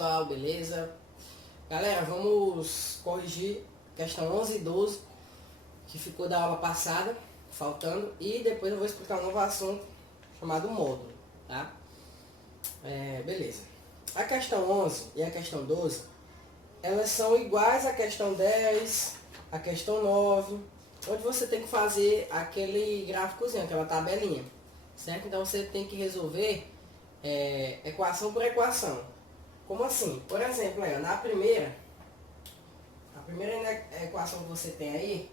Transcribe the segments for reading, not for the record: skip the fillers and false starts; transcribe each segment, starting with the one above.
pessoal, beleza? Galera, vamos corrigir questão 11 e 12, que ficou da aula passada, faltando, e depois eu vou explicar um novo assunto chamado módulo, tá? Beleza. A questão 11 e a questão 12, elas são iguais à questão 10, à questão 9, onde você tem que fazer aquele gráficozinho, aquela tabelinha, certo? Então você tem que resolver equação por equação. Como assim? Por exemplo, na primeira equação que você tem aí,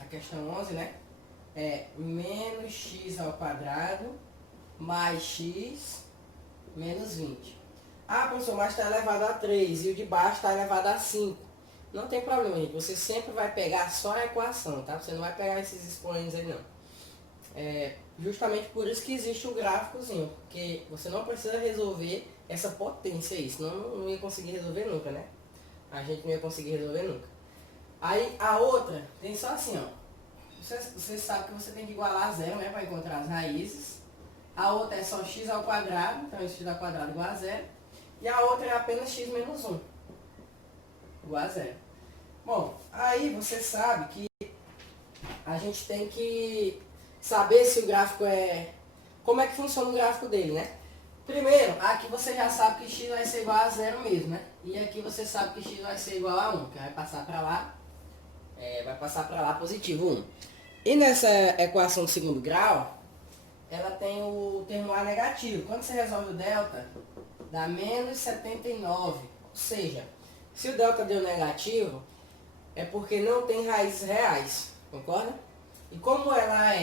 a questão 11, né? É menos x ao quadrado mais x menos 20. Ah, professor, mas está elevado a 3 e o de baixo está elevado a 5. Não tem problema, gente. Você sempre vai pegar só a equação, tá? Você não vai pegar esses expoentes aí, não. Justamente por isso que existe o gráficozinho, porque você não precisa resolver essa potência aí, senão não ia conseguir resolver nunca, né? A gente não ia conseguir resolver nunca. Aí a outra tem só assim, ó. Você sabe que você tem que igualar a zero, né, para encontrar as raízes. A outra é só x ao quadrado, então x ao quadrado igual a zero. E a outra é apenas x menos 1, igual a zero. Bom, aí você sabe que a gente tem que saber se o gráfico como é que funciona o gráfico dele, né? Primeiro, aqui você já sabe que x vai ser igual a zero mesmo, né? E aqui você sabe que x vai ser igual a 1, que vai passar para lá, positivo 1. E nessa equação de segundo grau, ela tem o termo a negativo. Quando você resolve o delta, dá menos 79. Ou seja, se o delta deu negativo, é porque não tem raízes reais, concorda? E como ela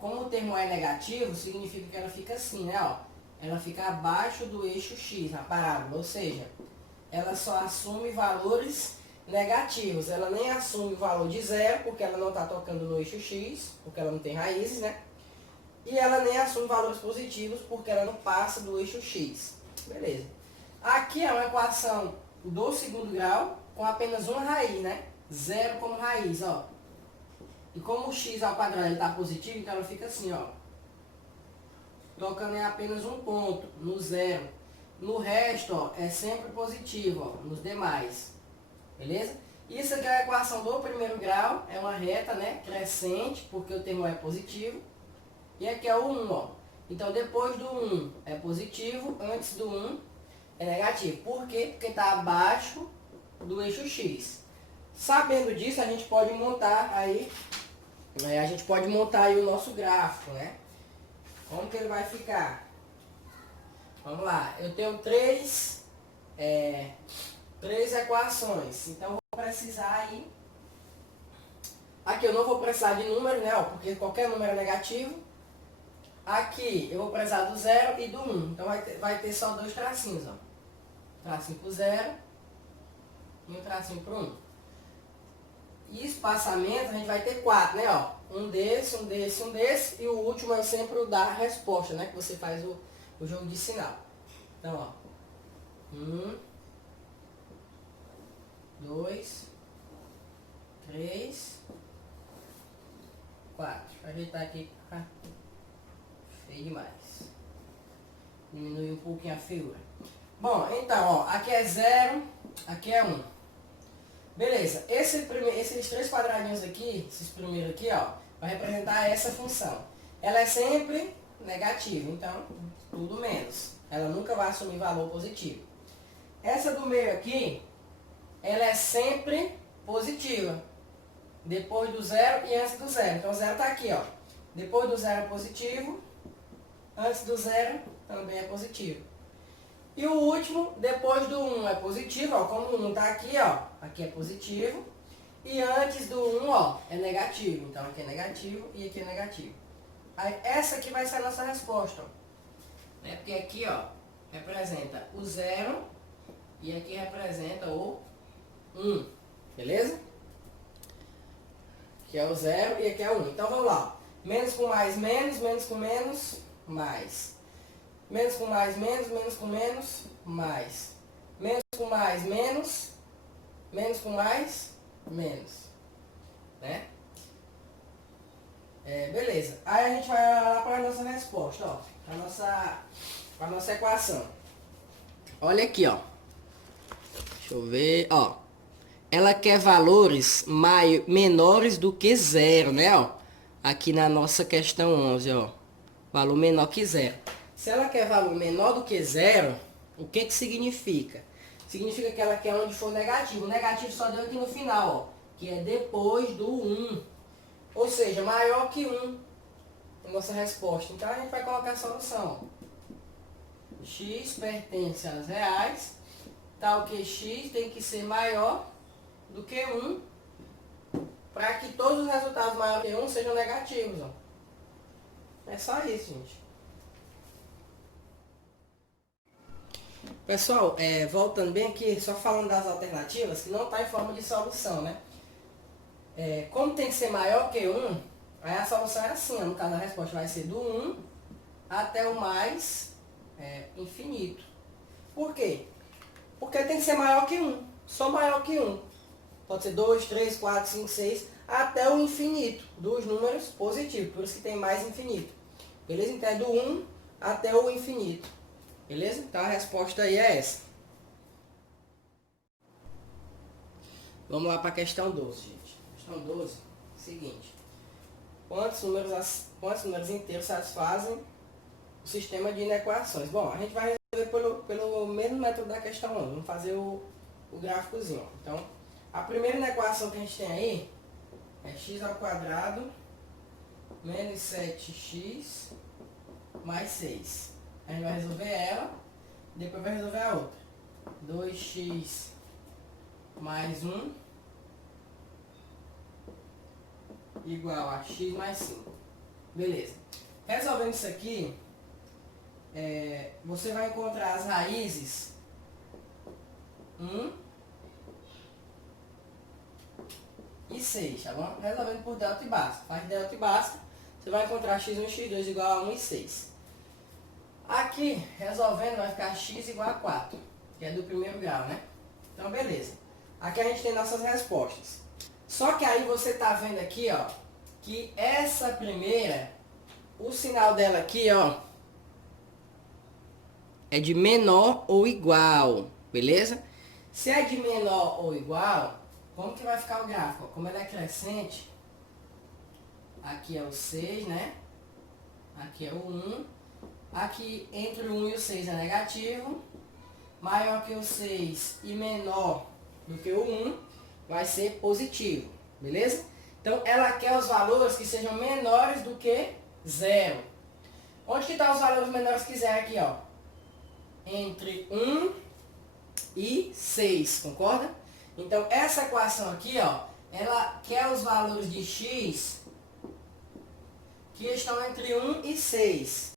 como o termo é negativo, significa que ela fica assim, né, ó. Ela fica abaixo do eixo x, na parábola, ou seja, ela só assume valores negativos. Ela nem assume o valor de zero, porque ela não está tocando no eixo x, porque ela não tem raízes, né? E ela nem assume valores positivos, porque ela não passa do eixo x. Beleza. Aqui é uma equação do segundo grau, com apenas uma raiz, né? Zero como raiz, ó. E como o x ao quadrado está positivo, então ela fica assim, ó. Tocando em apenas um ponto, no zero. No resto, ó, é sempre positivo, ó, nos demais. Beleza? Isso aqui é a equação do primeiro grau, é uma reta, né? Crescente, porque o termo é positivo. E aqui é o 1, ó. Então, depois do 1 é positivo, antes do 1 é negativo. Por quê? Porque está abaixo do eixo x. Sabendo disso, a gente pode montar aí, o nosso gráfico, né? Como que ele vai ficar? Vamos lá. Eu tenho três equações. Então, eu vou precisar aí... Aqui eu não vou precisar de número, né? Porque qualquer número é negativo. Aqui eu vou precisar do 0 e do 1. Então vai ter só dois tracinhos, ó. Tracinho pro 0 e um tracinho pro 1. E espaçamento a gente vai ter 4, né? Ó. Um desse, um desse, um desse. E o último é sempre o da resposta, né? Que você faz o jogo de sinal. Então, ó. 1, 2, 3, 4. Deixa eu ajeitar aqui. Feio demais. Diminui um pouquinho a figura. Bom, então, ó, aqui é 0, aqui é 1. Beleza, esses três quadradinhos aqui, esses primeiros aqui, ó, vai representar essa função. Ela é sempre negativa, então, tudo menos. Ela nunca vai assumir valor positivo. Essa do meio aqui, ela é sempre positiva. Depois do 0 e antes do 0. Então, o 0 está aqui, ó. Depois do 0 é positivo. Antes do 0 também é positivo. E o último, depois do 1 é positivo, ó. Como o 1 está aqui, ó. Aqui é positivo. E antes do 1, ó, é negativo. Então, aqui é negativo e aqui é negativo. Aí, essa aqui vai ser a nossa resposta, ó. Porque aqui, ó, representa o 0 e aqui representa o 1. Beleza? Aqui é o 0 e aqui é o 1. Então, vamos lá. Menos com mais, menos. Menos com menos, mais. Menos com mais, menos. Menos com menos, mais. Menos com mais, menos. Menos com mais, menos. Né? Beleza. Aí a gente vai lá para a nossa resposta, ó. Para a nossa equação. Olha aqui, ó. Deixa eu ver, ó. Ela quer valores menores do que zero, né, ó? Aqui na nossa questão 11, ó. Valor menor que zero. Se ela quer valor menor do que zero, o que que significa? Significa que ela quer onde for negativo. O negativo só deu aqui no final, ó. Que é depois do 1. Ou seja, maior que 1. A nossa resposta. Então a gente vai colocar a solução, ó. X pertence às reais, tal que x tem que ser maior do que 1, para que todos os resultados maiores que 1 sejam negativos. Ó. É só isso, gente. Pessoal, voltando bem aqui, só falando das alternativas, que não está em forma de solução, né? Como tem que ser maior que 1, aí a solução é assim, ó, no caso a resposta vai ser do 1 até o mais infinito. Por quê? Porque tem que ser maior que 1, só maior que 1. Pode ser 2, 3, 4, 5, 6, até o infinito dos números positivos, por isso que tem mais infinito. Beleza? Então é do 1 até o infinito. Beleza? Então a resposta aí é essa. Vamos lá para a questão 12, gente. Questão 12, seguinte. Quantos números inteiros satisfazem o sistema de inequações? Bom, a gente vai resolver pelo mesmo método da questão 11. Vamos fazer o gráficozinho. Então, a primeira inequação que a gente tem aí é x ao quadrado menos 7x mais 6. A gente vai resolver ela, depois vai resolver a outra. 2x mais 1 igual a x mais 5. Beleza. Resolvendo isso aqui, você vai encontrar as raízes 1 e 6, tá bom? Resolvendo por delta e basta. Faz delta e basta, você vai encontrar x1 e x2 igual a 1 e 6. Aqui, resolvendo, vai ficar x igual a 4, que é do primeiro grau, né? Então, beleza. Aqui a gente tem nossas respostas. Só que aí você tá vendo aqui, ó, que essa primeira, o sinal dela aqui, ó, é de menor ou igual, beleza? Se é de menor ou igual, como que vai ficar o gráfico? Como ela é crescente, aqui é o 6, né? Aqui é o 1. Aqui entre o 1 e o 6 é negativo. Maior que o 6 e menor do que o 1 vai ser positivo, beleza? Então ela quer os valores que sejam menores do que 0. Onde que estão os valores menores que 0 aqui, ó? Entre 1 e 6, concorda? Então essa equação aqui, ó, ela quer os valores de x que estão entre 1 e 6.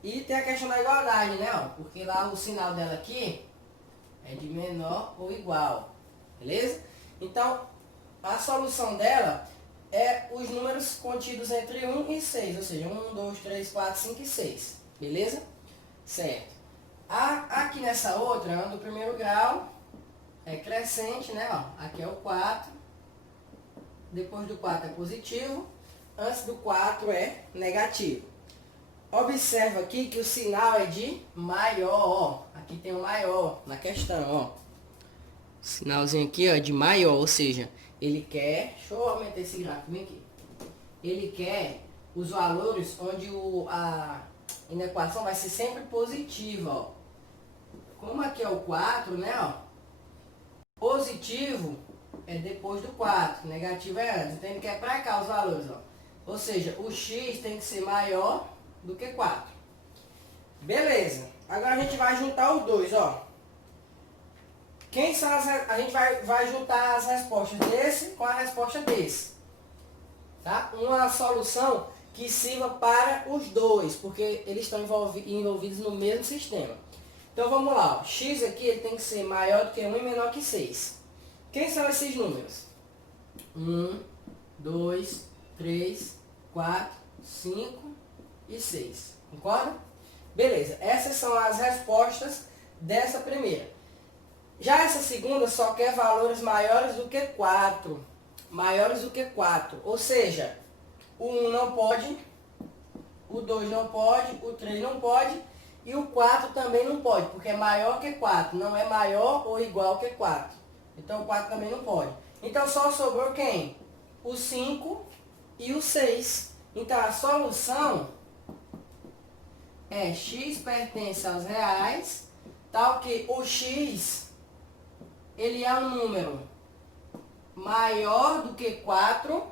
E tem a questão da igualdade, né? Ó, porque lá o sinal dela aqui é de menor ou igual. Beleza? Então, a solução dela é os números contidos entre 1 e 6. Ou seja, 1, 2, 3, 4, 5 e 6. Beleza? Certo. Aqui nessa outra, do primeiro grau, é crescente, né? Ó, aqui é o 4. Depois do 4 é positivo. Antes do 4 é negativo. Observa aqui que o sinal é de maior, ó. Aqui tem o maior na questão, ó. Sinalzinho aqui, ó, de maior, ou seja, ele quer... Deixa eu aumentar esse gráfico bem aqui. Ele quer os valores onde a inequação vai ser sempre positiva, ó. Como aqui é o 4, né, ó. Positivo é depois do 4, negativo é antes. Então ele quer pra cá os valores, ó. Ou seja, o x tem que ser maior do que 4. Beleza. Agora a gente vai juntar os dois, ó. Quem são a gente vai juntar as respostas desse com a resposta desse. Tá? Uma solução que sirva para os dois, porque eles estão envolvidos no mesmo sistema. Então vamos lá, ó. X aqui ele tem que ser maior do que 1 e menor que 6. Quem são esses números? 1, 2, 3, 4, 5 e 6. Concorda? Beleza. Essas são as respostas dessa primeira. Já essa segunda só quer valores maiores do que 4. Maiores do que 4. Ou seja, o 1 não pode, o 2 não pode, o 3 não pode E o 4 também não pode, porque é maior que 4. Não é maior ou igual que 4. Então o 4 também não pode. Então só sobrou quem? O 5 e o 6. Então a solução é x pertence aos reais, tal que o x, ele é um número maior do que 4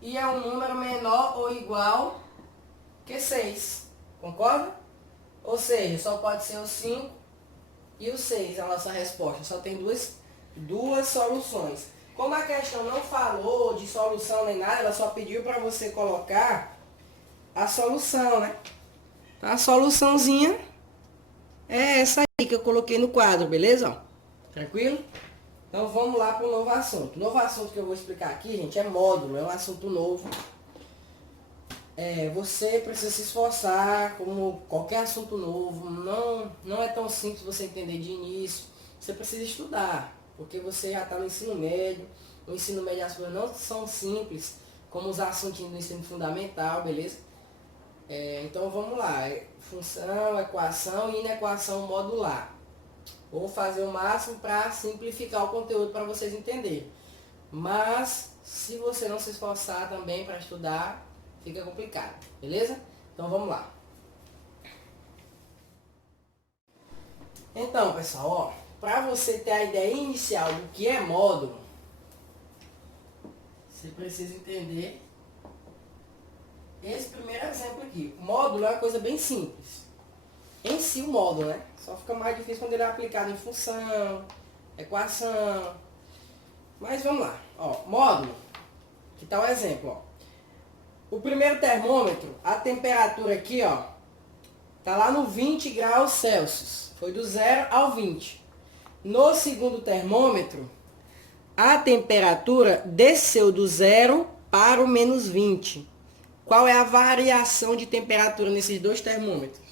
e é um número menor ou igual que 6. Concorda? Ou seja, só pode ser o 5 e o 6 a nossa resposta. Só tem duas soluções. Como a questão não falou de solução nem nada, ela só pediu para você colocar a solução, né? A soluçãozinha é essa aí que eu coloquei no quadro, beleza? Tranquilo? Então vamos lá para o novo assunto. O novo assunto que eu vou explicar aqui, gente, é módulo. É um assunto novo. Você precisa se esforçar, como qualquer assunto novo. Não é tão simples você entender de início. Você precisa estudar, porque você já está no ensino médio. No ensino médio as coisas não são simples, como os assuntos do ensino fundamental, beleza? Então vamos lá. Função, equação e inequação modular. Vou fazer o máximo para simplificar o conteúdo para vocês entenderem. Mas, se você não se esforçar também para estudar, fica complicado, beleza? Então vamos lá. Então, pessoal, para você ter a ideia inicial do que é módulo, você precisa entender esse primeiro exemplo aqui. Módulo é uma coisa bem simples. Em si o módulo, né? Só fica mais difícil quando ele é aplicado em função, equação. Mas vamos lá. Ó, módulo, que tal o exemplo, ó. O primeiro termômetro, a temperatura aqui, ó, tá lá no 20 graus Celsius. Foi do 0 ao 20. No segundo termômetro, a temperatura desceu do 0 para o menos 20. Qual é a variação de temperatura nesses dois termômetros?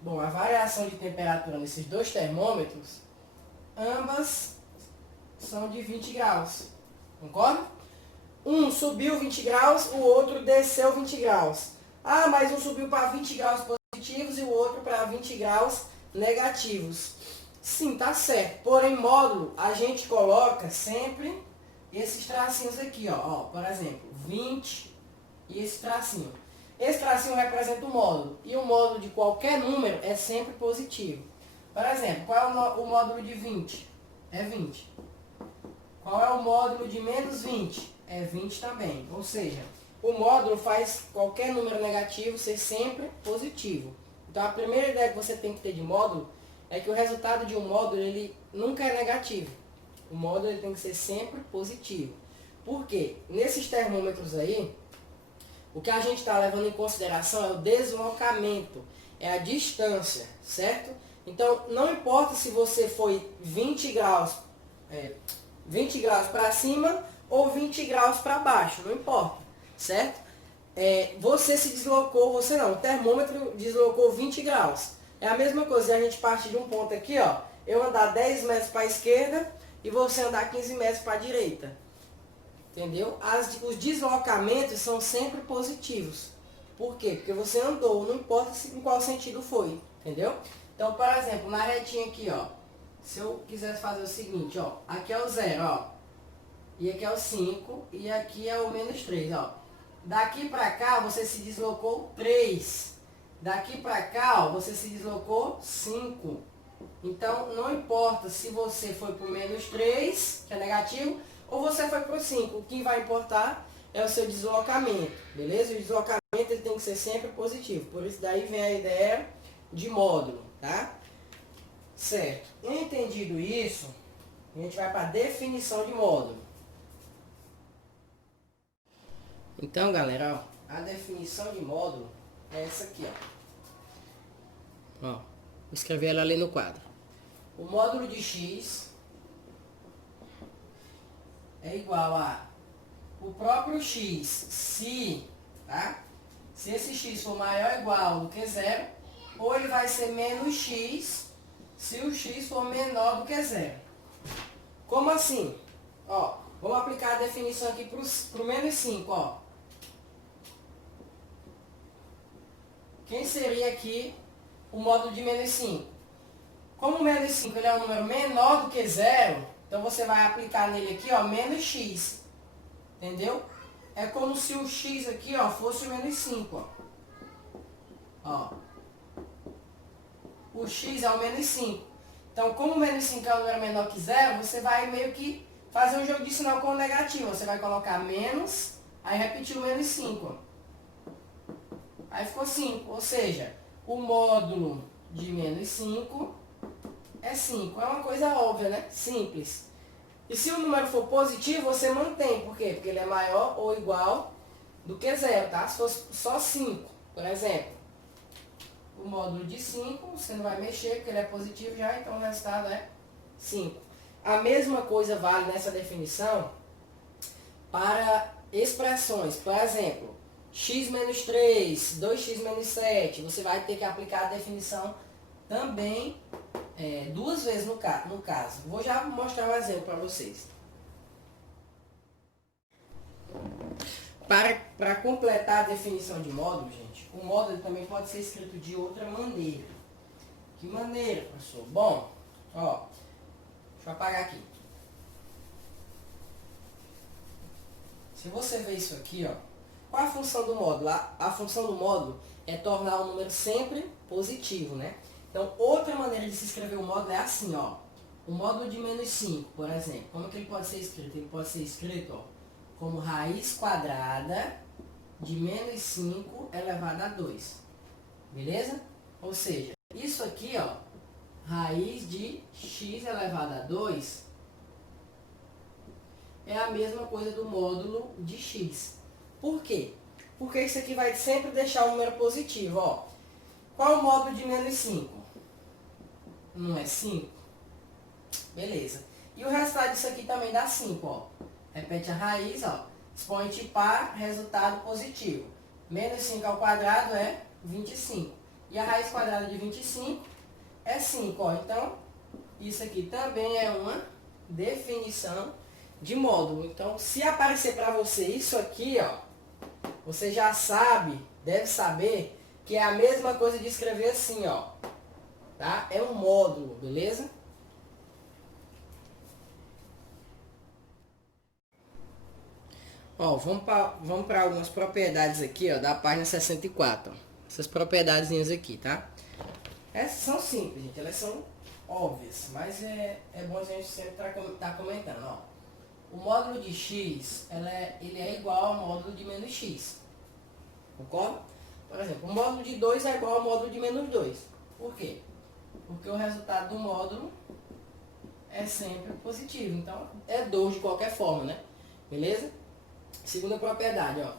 Bom, a variação de temperatura nesses dois termômetros, ambas são de 20 graus. Concorda? Um subiu 20 graus, o outro desceu 20 graus. Ah, mas um subiu para 20 graus positivos e o outro para 20 graus negativos. Sim, tá certo. Porém, módulo, a gente coloca sempre esses tracinhos aqui, ó. Por exemplo, 20 e esse tracinho. Esse tracinho representa o módulo. E o módulo de qualquer número é sempre positivo. Por exemplo, qual é o módulo de 20? É 20. Qual é o módulo de menos 20? É 20 também. Ou seja, o módulo faz qualquer número negativo ser sempre positivo. Então a primeira ideia que você tem que ter de módulo é que o resultado de um módulo ele nunca é negativo. O módulo ele tem que ser sempre positivo. Por quê? Nesses termômetros aí, o que a gente está levando em consideração é o deslocamento, é a distância, certo? Então, não importa se você foi 20 graus para cima ou 20 graus para baixo, não importa, certo? Você se deslocou, o termômetro deslocou 20 graus. É a mesma coisa, a gente parte de um ponto aqui, ó, eu andar 10 metros para a esquerda e você andar 15 metros para a direita. Entendeu? Os deslocamentos são sempre positivos. Por quê? Porque você andou, não importa em qual sentido foi. Entendeu? Então, por exemplo, na retinha aqui, ó. Se eu quisesse fazer o seguinte, ó. Aqui é o 0, ó. E aqui é o 5. E aqui é o menos 3, ó. Daqui pra cá, você se deslocou 3. Daqui pra cá, ó, você se deslocou 5. Então, não importa se você foi pro menos 3, que é negativo, ou você foi para o 5, o que vai importar é o seu deslocamento, beleza? O deslocamento ele tem que ser sempre positivo, por isso daí vem a ideia de módulo, tá? Certo. Entendido isso, a gente vai para a definição de módulo. Então, galera, ó, a definição de módulo é essa aqui, ó. Vou escrever ela ali no quadro. O módulo de x é igual a o próprio x se esse x for maior ou igual do que zero, ou ele vai ser menos x se o x for menor do que zero. Como assim? Ó, vamos aplicar a definição aqui para o menos 5, ó. quem seria aqui o módulo de menos 5? Como o menos 5 ele é um número menor do que zero, então você vai aplicar nele aqui, ó, menos x. Entendeu? É como se o x aqui, ó, fosse o menos 5, ó. O x é o menos 5. Então, como o menos 5 é um número menor que zero, você vai meio que fazer um jogo de sinal com o negativo. Você vai colocar menos, aí repetir o menos 5. Aí ficou 5. Ou seja, o módulo de menos 5 é 5. É uma coisa óbvia, né? Simples. E se o número for positivo, você mantém. Por quê? Porque ele é maior ou igual do que zero, tá? Se fosse só 5, por exemplo. O módulo de 5, você não vai mexer, porque ele é positivo já, então o resultado é 5. A mesma coisa vale nessa definição para expressões. Por exemplo, x menos 3, 2x menos 7. Você vai ter que aplicar a definição também duas vezes no caso. Vou já mostrar um exemplo para vocês. Para completar a definição de módulo, gente, o módulo também pode ser escrito de outra maneira. Que maneira, professor? Bom, ó, deixa eu apagar aqui. Se você ver isso aqui, ó, qual é a função do módulo? A função do módulo é tornar o número sempre positivo, né? Então, outra maneira de se escrever o módulo é assim, ó. O módulo de menos 5, por exemplo, como que ele pode ser escrito? Ele pode ser escrito, ó, como raiz quadrada de menos 5 elevado a 2. Beleza? Ou seja, isso aqui, ó, raiz de x elevado a 2 é a mesma coisa do módulo de x. Por quê? Porque isso aqui vai sempre deixar o número positivo, ó. Qual é o módulo de menos 5? Não é 5? Beleza. E o resultado disso aqui também dá 5, ó. Repete a raiz, ó. Expoente par, resultado positivo. Menos 5 ao quadrado é 25. E a raiz quadrada de 25 é 5, ó. Então, isso aqui também é uma definição de módulo. Então, se aparecer para você isso aqui, ó, você já sabe, deve saber, que é a mesma coisa de escrever assim, ó. Tá? É um módulo, beleza? Ó, vamos para algumas propriedades aqui, ó, da página 64. Ó. Essas propriedadezinhas aqui, tá? Essas são simples, gente. Elas são óbvias, mas é bom a gente sempre estar comentando, ó. O módulo de x, ele é igual ao módulo de menos x. Concorda? Por exemplo, o módulo de 2 é igual ao módulo de menos 2. Por quê? Porque o resultado do módulo é sempre positivo. Então, é 2 de qualquer forma, né? Beleza? Segunda propriedade, ó.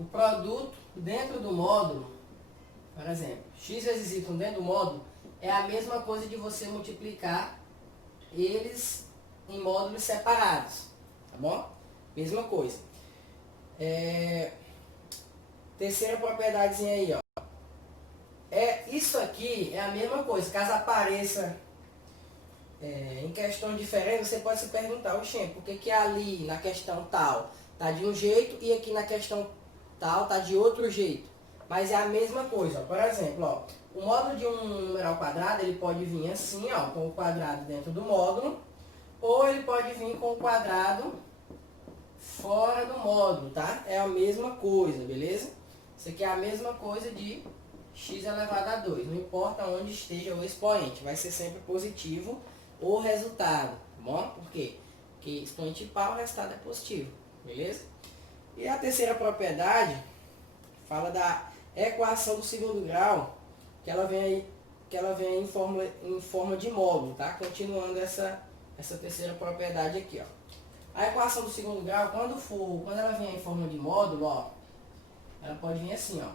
O produto dentro do módulo, por exemplo, x vezes y dentro do módulo, é a mesma coisa de você multiplicar eles em módulos separados. Tá bom? Mesma coisa. Terceira propriedadezinha aí, ó. Isso aqui é a mesma coisa. Caso apareça em questões diferentes, você pode se perguntar, oxê, por que ali na questão tal tá de um jeito e aqui na questão tal tá de outro jeito? Mas é a mesma coisa, ó. Por exemplo, ó, o módulo de um número ao quadrado, ele pode vir assim, ó, com o quadrado dentro do módulo, ou ele pode vir com o quadrado fora do módulo, tá? É a mesma coisa, beleza? Isso aqui é a mesma coisa de x elevado a 2. Não importa onde esteja o expoente, vai ser sempre positivo o resultado, tá bom? Por quê? Porque expoente par, o resultado é positivo, beleza? E a terceira propriedade fala da equação do segundo grau, que ela vem em forma de módulo, tá? Continuando essa terceira propriedade aqui, ó. A equação do segundo grau, quando ela vem em forma de módulo, ó, ela pode vir assim, ó.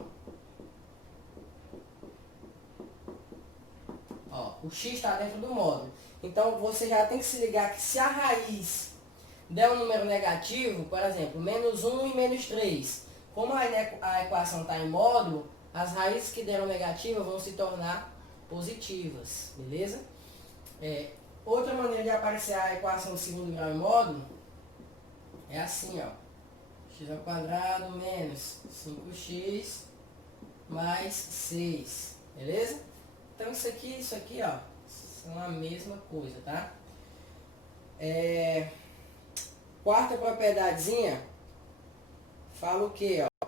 Ó, o x está dentro do módulo. Então, você já tem que se ligar que se a raiz der um número negativo, por exemplo, menos 1 e menos 3, como a equação está em módulo, as raízes que deram negativa vão se tornar positivas, beleza? Outra maneira de aparecer a equação do segundo grau em módulo é assim, ó. X ao quadrado menos 5x mais 6, beleza? Então isso aqui, ó, são a mesma coisa, tá? Quarta propriedadezinha, fala o quê, ó?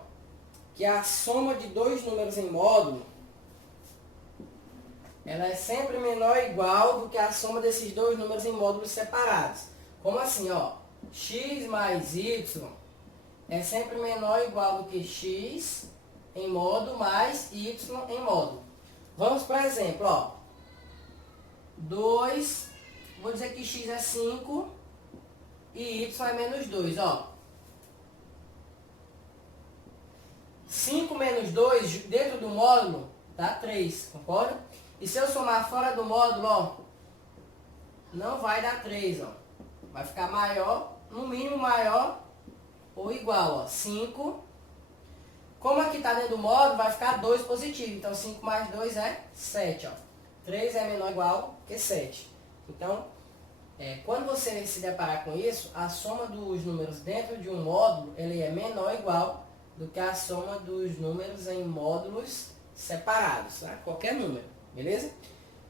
Que a soma de dois números em módulo, ela é sempre menor ou igual do que a soma desses dois números em módulos separados. Como assim, ó? X mais Y é sempre menor ou igual do que X em módulo mais Y em módulo. Vamos, por exemplo, ó. 2, vou dizer que X é 5 e Y é menos 2, ó. 5 menos 2 dentro do módulo dá 3, concorda? E se eu somar fora do módulo, ó, não vai dar 3, ó. Vai ficar maior, no mínimo maior ou igual, ó. 5. Como aqui está dentro do módulo, vai ficar 2 positivo. Então 5 mais 2 é 7, ó. 3 é menor ou igual que 7. Então, quando você se deparar com isso, a soma dos números dentro de um módulo, ele é menor ou igual do que a soma dos números em módulos separados, tá? Qualquer número, beleza?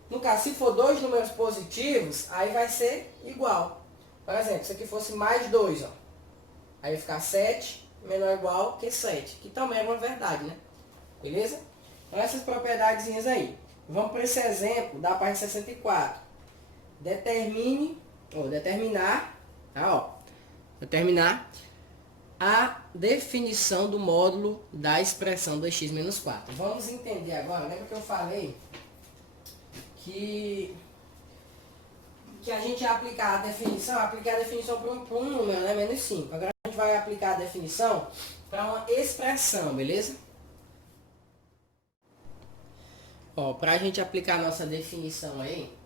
No caso, se for dois números positivos, aí vai ser igual. Por exemplo, se aqui fosse mais 2, ó. Aí vai ficar 7 menor ou igual que 7, que também é uma verdade, né? Beleza? Então essas propriedadezinhas aí. Vamos para esse exemplo da página 64. Determinar, tá, ó. Determinar a definição do módulo da expressão 2x menos 4. Vamos entender agora, lembra que eu falei que a gente ia aplicar a definição para um número, né, menos 5. Agora a gente vai aplicar a definição para uma expressão, beleza? Ó, para a gente aplicar a nossa definição aí,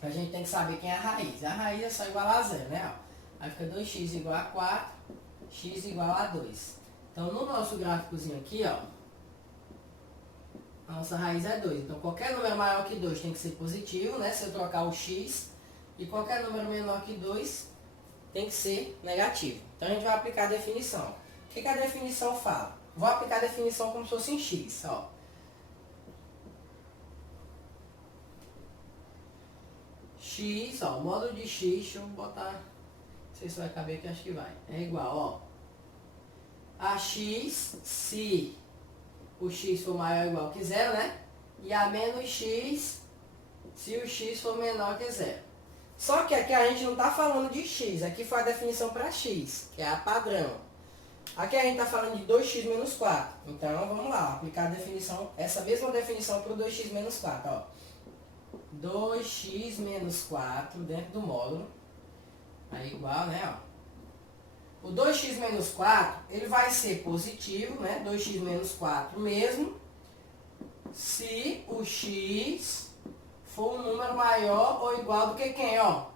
a gente tem que saber quem é a raiz. A raiz é só igual a 0, né? Ó. Aí fica 2x igual a 4, x igual a 2. Então, no nosso gráficozinho aqui, ó, a nossa raiz é 2. Então, qualquer número maior que 2 tem que ser positivo, né? Se eu trocar o x. E qualquer número menor que 2 tem que ser negativo. Então, a gente vai aplicar a definição. O que a definição fala? Vou aplicar a definição como se fosse em x, ó. X, ó, o módulo de x, deixa eu botar, não sei se vai caber aqui, acho que vai. É igual, ó, a x, se o x for maior ou igual que 0, né? E a menos x, se o x for menor que 0. Só que aqui a gente não está falando de x, aqui foi a definição para x, que é a padrão. Aqui a gente está falando de 2x menos 4. Então, vamos lá, aplicar a definição, essa mesma definição para o 2x menos 4, ó. 2x menos 4 dentro do módulo. Aí igual, né? Ó. O 2x menos 4, ele vai ser positivo, né? 2x menos 4 mesmo, se o x for um número maior ou igual do que quem, ó?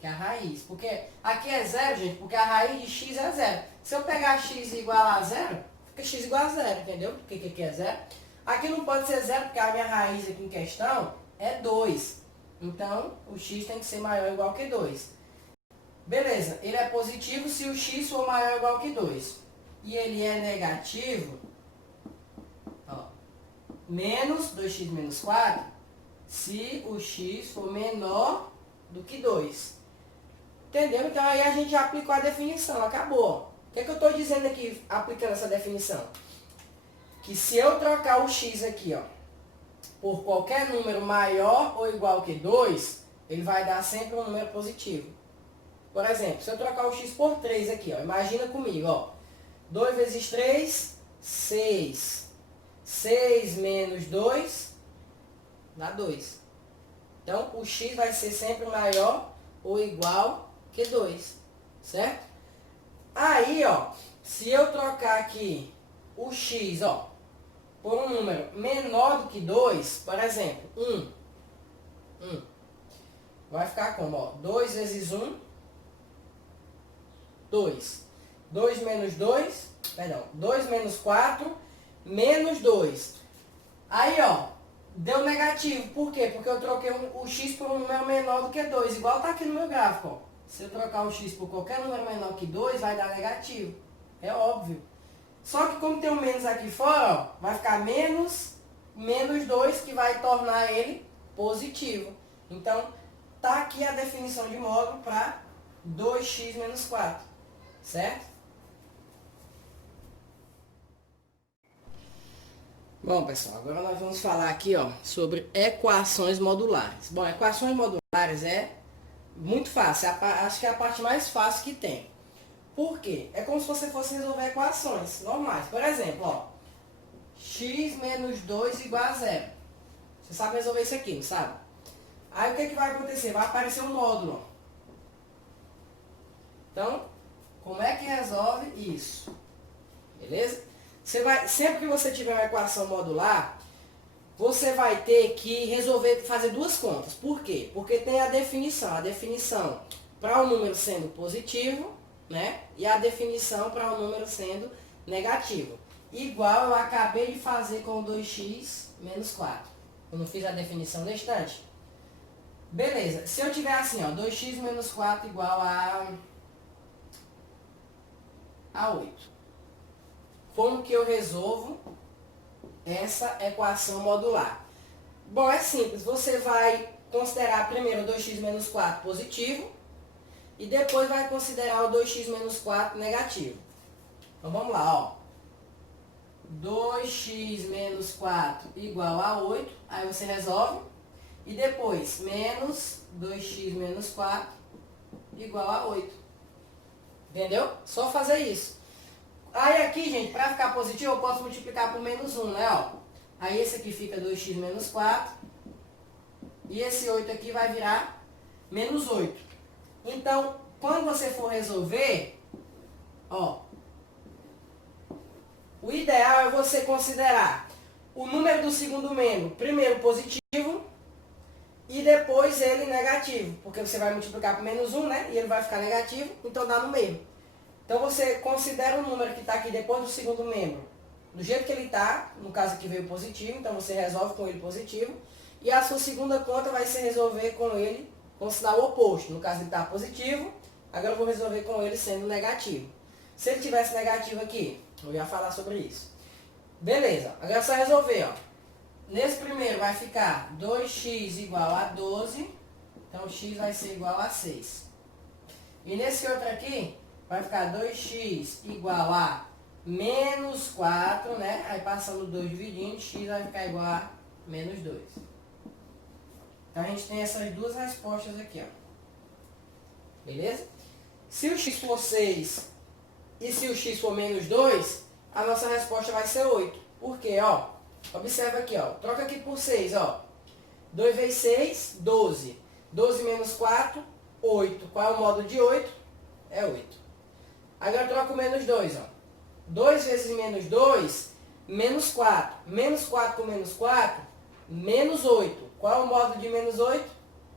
Que a raiz. Porque aqui é 0, gente, porque a raiz de x é 0. Se eu pegar x igual a 0, fica x igual a 0, entendeu? Porque aqui é 0. Aqui não pode ser 0, porque a minha raiz aqui em questão é 2. Então, o x tem que ser maior ou igual que 2. Beleza, ele é positivo se o x for maior ou igual que 2. E ele é negativo, ó, menos 2x menos 4, se o x for menor do que 2. Entendeu? Então, aí a gente já aplicou a definição, acabou. O que eu estou dizendo aqui, aplicando essa definição? Que se eu trocar o x aqui, ó, por qualquer número maior ou igual que 2, ele vai dar sempre um número positivo. Por exemplo, se eu trocar o x por 3 aqui, ó, imagina comigo, ó, 2 vezes 3, 6. 6 menos 2, dá 2. Então, o x vai ser sempre maior ou igual que 2, certo? Aí, ó, se eu trocar aqui o x, ó, por um número menor do que 2, por exemplo, 1. Vai ficar como? Ó, 2 vezes 1, 2. 2 menos 2, perdão, 2 menos 4, menos 2. Aí, ó, deu negativo. Por quê? Porque eu troquei o x por um número menor do que 2, igual tá aqui no meu gráfico, ó. Se eu trocar o x por qualquer número menor que 2, vai dar negativo. É óbvio. Só que como tem um menos aqui fora, ó, vai ficar menos 2, que vai tornar ele positivo. Então, tá aqui a definição de módulo para 2x menos 4, certo? Bom, pessoal, agora nós vamos falar aqui, ó, sobre equações modulares. Bom, equações modulares é muito fácil, acho que é a parte mais fácil que tem. Por quê? É como se você fosse resolver equações normais. Por exemplo, ó, x menos 2 igual a 0. Você sabe resolver isso aqui, não sabe? Aí o que, que vai acontecer? Vai aparecer um módulo. Ó. Então, como é que resolve isso? Beleza? Você vai, sempre que você tiver uma equação modular, você vai ter que resolver, fazer duas contas. Por quê? Porque tem a definição. A definição para o número sendo positivo, né? E a definição para o número sendo negativo. Igual eu acabei de fazer com 2x menos 4. Eu não fiz a definição da instante. Beleza. Se eu tiver assim, ó, 2x menos 4 igual a 8. Como que eu resolvo essa equação modular? Bom, é simples. Você vai considerar primeiro 2x menos 4 positivo e depois vai considerar o 2x menos 4 negativo. Então vamos lá, ó. 2x menos 4 igual a 8. Aí você resolve. E depois, menos 2x menos 4 igual a 8. Entendeu? Só fazer isso. Aí aqui, gente, para ficar positivo, eu posso multiplicar por menos 1, né? Ó. Aí esse aqui fica 2x menos 4. E esse 8 aqui vai virar menos 8. Então, quando você for resolver, ó, o ideal é você considerar o número do segundo membro primeiro positivo e depois ele negativo. Porque você vai multiplicar por menos 1, né? E ele vai ficar negativo, então dá no meio. Então você considera o número que está aqui depois do segundo membro, do jeito que ele está, no caso aqui veio positivo, então você resolve com ele positivo. E a sua segunda conta vai ser resolver com ele com o sinal oposto. No caso ele está positivo, agora eu vou resolver com ele sendo negativo. Se ele tivesse negativo aqui, eu ia falar sobre isso. Beleza, agora é só resolver, ó. Nesse primeiro vai ficar 2x igual a 12, então x vai ser igual a 6. E nesse outro aqui, vai ficar 2x igual a menos 4, né? Aí passando 2 dividindo, x vai ficar igual a menos 2. Então a gente tem essas duas respostas aqui, ó. Beleza? Se o x for 6 e se o x for menos 2, a nossa resposta vai ser 8. Por quê? Ó, observa aqui, ó. Troca aqui por 6, ó. 2 vezes 6, 12. 12 menos 4, 8. Qual é o módulo de 8? É 8. Agora troca o menos 2, ó. 2 vezes menos 2, menos 4. Menos 4 com menos 4, menos 8. Qual é o módulo de menos 8?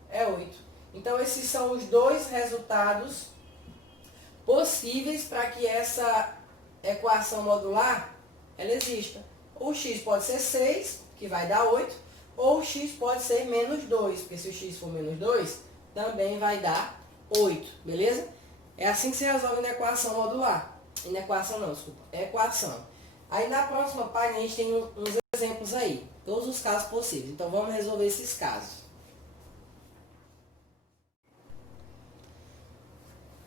É 8. Então, esses são os dois resultados possíveis para que essa equação modular ela exista. O x pode ser 6, que vai dar 8, ou o x pode ser menos 2, porque se o x for menos 2, também vai dar 8, beleza? É assim que se resolve na equação modular. E na equação não, desculpa, é equação. Aí na próxima página a gente tem uns exemplos aí, todos os casos possíveis. Então vamos resolver esses casos.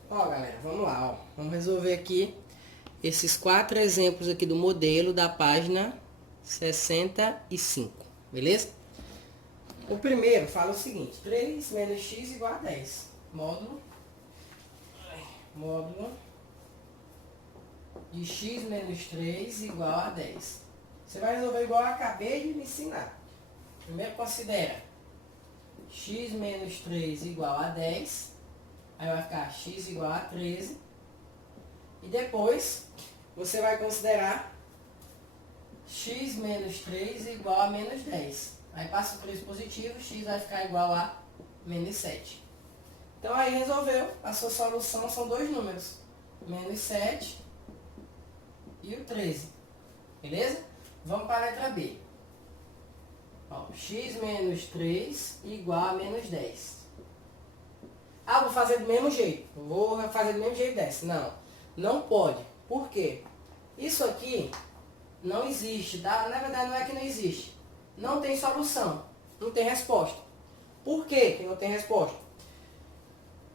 Ó, galera, vamos lá, ó. Vamos resolver aqui esses 4 exemplos aqui do modelo da página 65, beleza? O primeiro fala o seguinte: 3 menos x igual a 10. Módulo de x menos 3 igual a 10. Você vai resolver igual eu acabei de me ensinar. Primeiro considera x menos 3 igual a 10. Aí vai ficar x igual a 13. E depois você vai considerar x menos 3 igual a menos 10. Aí passa o 3 positivo, x vai ficar igual a menos 7. Então aí resolveu, a sua solução são dois números, menos 7 e o 13. Beleza? Vamos para a letra B. Ó, x menos 3 igual a menos 10. Ah, vou fazer do mesmo jeito. Vou fazer do mesmo jeito dessa. Não, não pode. Por quê? Isso aqui não existe, tá? Na verdade não é que não existe. Não tem solução, não tem resposta. Por que que não tem resposta?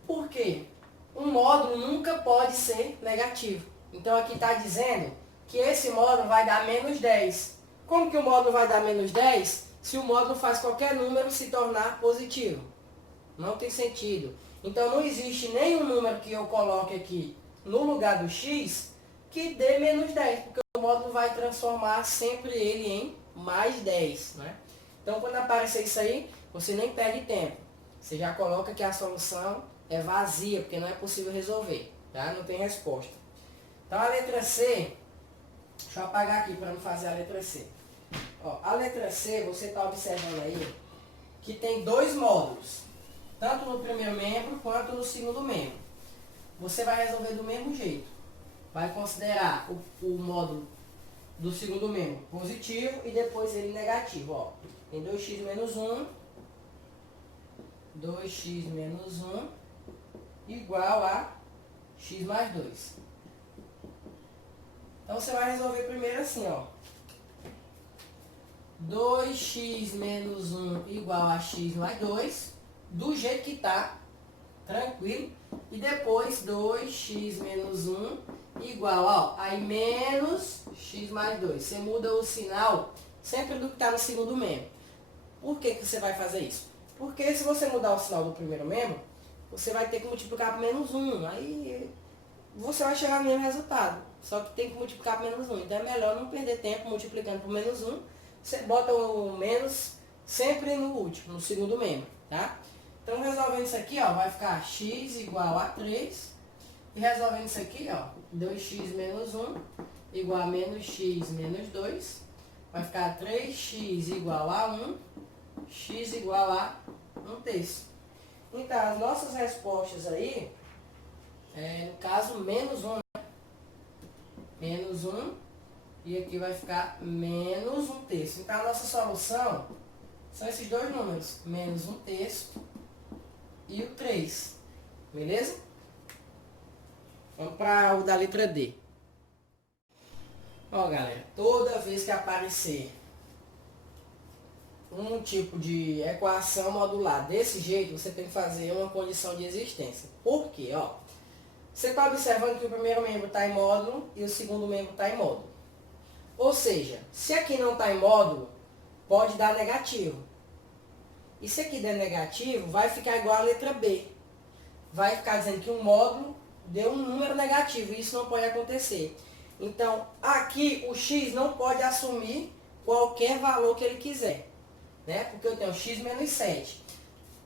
Porque um módulo nunca pode ser negativo. Então aqui está dizendo que esse módulo vai dar menos 10. Como que o módulo vai dar menos 10 se o módulo faz qualquer número se tornar positivo? Não tem sentido. Então não existe nenhum número que eu coloque aqui no lugar do x que dê menos 10, porque o módulo vai transformar sempre ele em mais 10, né? Então quando aparecer isso aí, você nem perde tempo. Você já coloca que a solução é vazia, porque não é possível resolver, tá? Não tem resposta. Então a letra C, deixa eu apagar aqui para não fazer a letra C. Ó, a letra C, você está observando aí que tem dois módulos, tanto no primeiro membro quanto no segundo membro. Você vai resolver do mesmo jeito. Vai considerar o módulo do segundo membro positivo e depois ele negativo. Ó. Tem 2x menos 1, 2x menos 1 igual a x mais 2. Então você vai resolver primeiro assim, ó. 2x menos 1 igual a x mais 2, do jeito que está, tranquilo. E depois 2x menos 1 igual, ó, aí menos x mais 2. Você muda o sinal sempre do que está no segundo membro. Por que que você vai fazer isso? Porque se você mudar o sinal do primeiro membro, você vai ter que multiplicar por menos 1. Aí você vai chegar no mesmo resultado. Só que tem que multiplicar por menos 1. Então é melhor não perder tempo multiplicando por menos 1. Você bota o menos sempre no último, no segundo membro, tá? Então resolvendo isso aqui, ó, vai ficar x igual a 3. E resolvendo isso aqui, ó, 2x menos 1 igual a menos x menos 2. Vai ficar 3x igual a 1, x igual a 1/3. Então as nossas respostas aí, no caso, menos 1, né? Menos 1, e aqui vai ficar menos 1/3. Então a nossa solução são esses dois números, menos 1/3 e o 3. Beleza? Vamos para o da letra D. Ó, galera, toda vez que aparecer um tipo de equação modular desse jeito, você tem que fazer uma condição de existência. Por quê? Ó, você está observando que o primeiro membro está em módulo e o segundo membro está em módulo. Ou seja, se aqui não está em módulo, pode dar negativo. E se aqui der negativo, vai ficar igual a letra B. Vai ficar dizendo que um módulo deu um número negativo, e isso não pode acontecer. Então, aqui o x não pode assumir qualquer valor que ele quiser, né? Porque eu tenho x menos 7.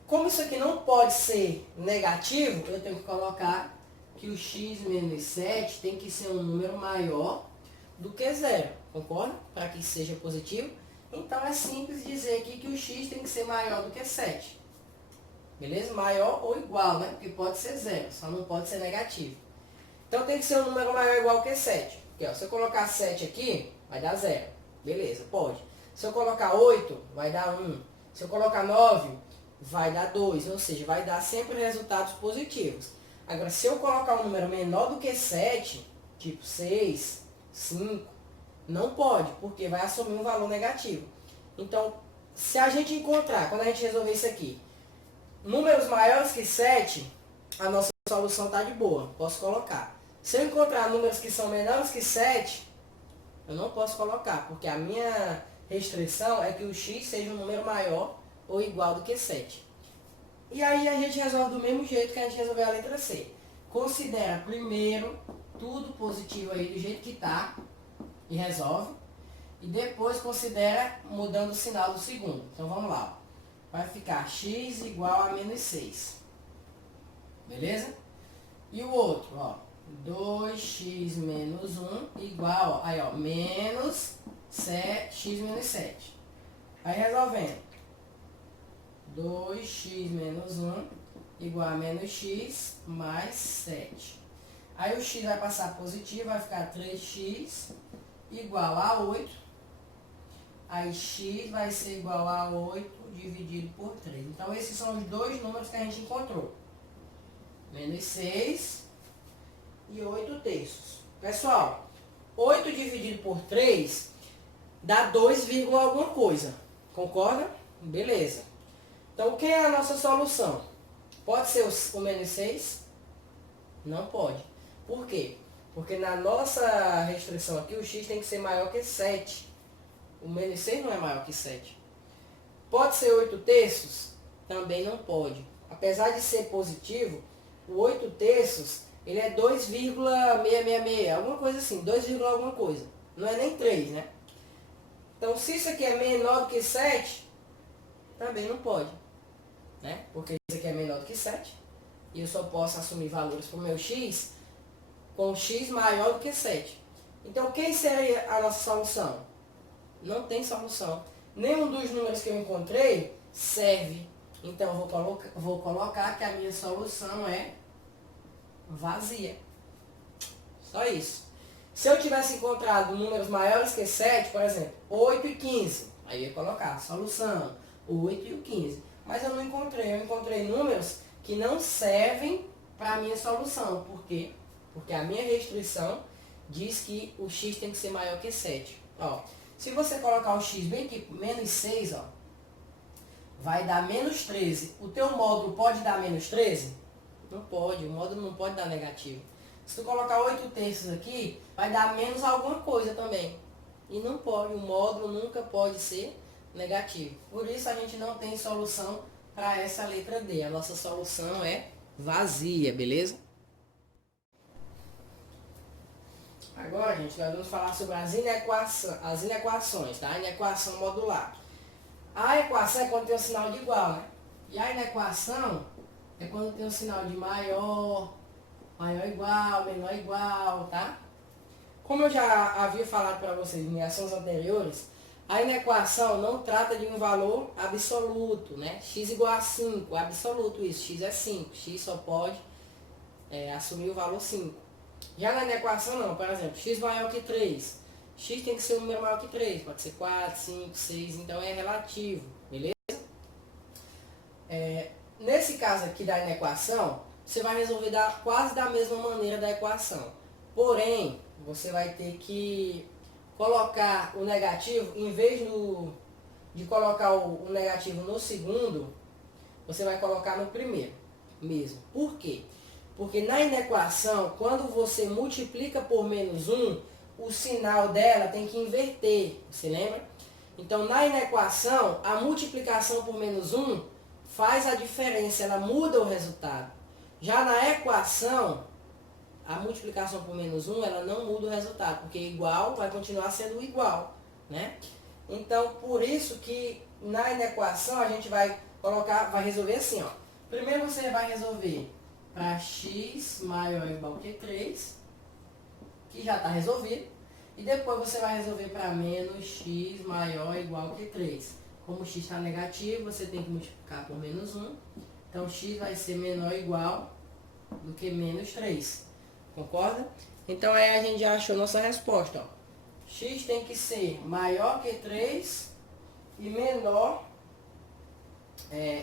Como isso aqui não pode ser negativo, eu tenho que colocar que o x menos 7 tem que ser um número maior do que 0, concorda? Para que seja positivo. Então é simples dizer aqui que o x tem que ser maior do que 7. Beleza? Maior ou igual, né? Porque pode ser 0, só não pode ser negativo. Então tem que ser um número maior ou igual que 7. Porque, ó, se eu colocar 7 aqui, vai dar 0. Beleza, pode. Se eu colocar 8, vai dar 1. Se eu colocar 9, vai dar 2. Ou seja, vai dar sempre resultados positivos. Agora, se eu colocar um número menor do que 7, tipo 6, 5, não pode, porque vai assumir um valor negativo. Então, se a gente encontrar, quando a gente resolver isso aqui, números maiores que 7, a nossa solução está de boa, posso colocar. Se eu encontrar números que são menores que 7, eu não posso colocar, porque a minha restrição é que o x seja um número maior ou igual do que 7. E aí a gente resolve do mesmo jeito que a gente resolveu a letra C. Considera primeiro tudo positivo aí do jeito que está e resolve. E depois considera mudando o sinal do segundo. Então vamos lá. Vai ficar x igual a menos 6. Beleza? E o outro, ó. 2x menos 1 igual, aí ó, menos 7, x menos 7. Aí resolvendo. 2x menos 1 igual a menos x mais 7. Aí o x vai passar positivo, vai ficar 3x igual a 8. Aí x vai ser igual a 8 dividido por 3. Então esses são os dois números que a gente encontrou. Menos 6 e 8/3. Pessoal, 8 dividido por 3 dá 2, alguma coisa. Concorda? Beleza. Então, o que é a nossa solução? Pode ser o menos 6? Não pode. Por quê? Porque na nossa restrição aqui, o x tem que ser maior que 7. O menos 6 não é maior que 7. Pode ser 8 terços? Também não pode. Apesar de ser positivo, o 8 terços, ele é 2,666, alguma coisa assim, 2, alguma coisa. Não é nem 3, né? Então, se isso aqui é menor do que 7, também não pode, né? Porque isso aqui é menor do que 7, e eu só posso assumir valores para o meu x com x maior do que 7. Então, quem seria a nossa solução? Não tem solução. Nenhum dos números que eu encontrei serve. Então, eu vou colocar que a minha solução é vazia. Só isso. Se eu tivesse encontrado números maiores que 7, por exemplo, 8 e 15, aí eu ia colocar solução 8 e o 15. Mas eu não encontrei. Eu encontrei números que não servem para a minha solução. Por quê? Porque a minha restrição diz que o x tem que ser maior que 7. Ó, se você colocar o x bem aqui, menos 6, ó, vai dar menos 13. O teu módulo pode dar menos 13? Não pode, o módulo não pode dar negativo. Se tu colocar 8 terços aqui, vai dar menos alguma coisa também. E não pode, o módulo nunca pode ser negativo. Por isso a gente não tem solução para essa letra D. A nossa solução é vazia, beleza? Agora, gente, nós vamos falar sobre as inequações, tá? Inequação modular. A equação é quando tem um sinal de igual, né? E a inequação é quando tem um sinal de maior igual, menor igual, tá? Como eu já havia falado para vocês em ações anteriores, a inequação não trata de um valor absoluto, né? X igual a 5, é absoluto isso, x é 5, x só pode assumir o valor 5. Já na inequação não, por exemplo, x maior que 3, x tem que ser um número maior que 3, pode ser 4, 5, 6, então é relativo, beleza? Nesse caso aqui da inequação, você vai resolver quase da mesma maneira da equação. Porém, você vai ter que colocar o negativo, em vez de colocar o negativo no segundo, você vai colocar no primeiro mesmo. Por quê? Porque na inequação, quando você multiplica por menos 1, o sinal dela tem que inverter, você lembra? Então, na inequação, a multiplicação por menos 1 faz a diferença, ela muda o resultado. Já na equação, a multiplicação por menos 1, ela não muda o resultado, porque igual vai continuar sendo igual, né? Então, por isso que na inequação a gente vai resolver assim, ó. Primeiro você vai resolver para x maior ou igual que 3, que já está resolvido. E depois você vai resolver para menos x maior ou igual que 3. Como x está negativo, você tem que multiplicar por menos 1. Então, x vai ser menor ou igual do que menos 3. Concorda? Então, aí a gente já achou nossa resposta. Ó. X tem que ser maior que 3 e menor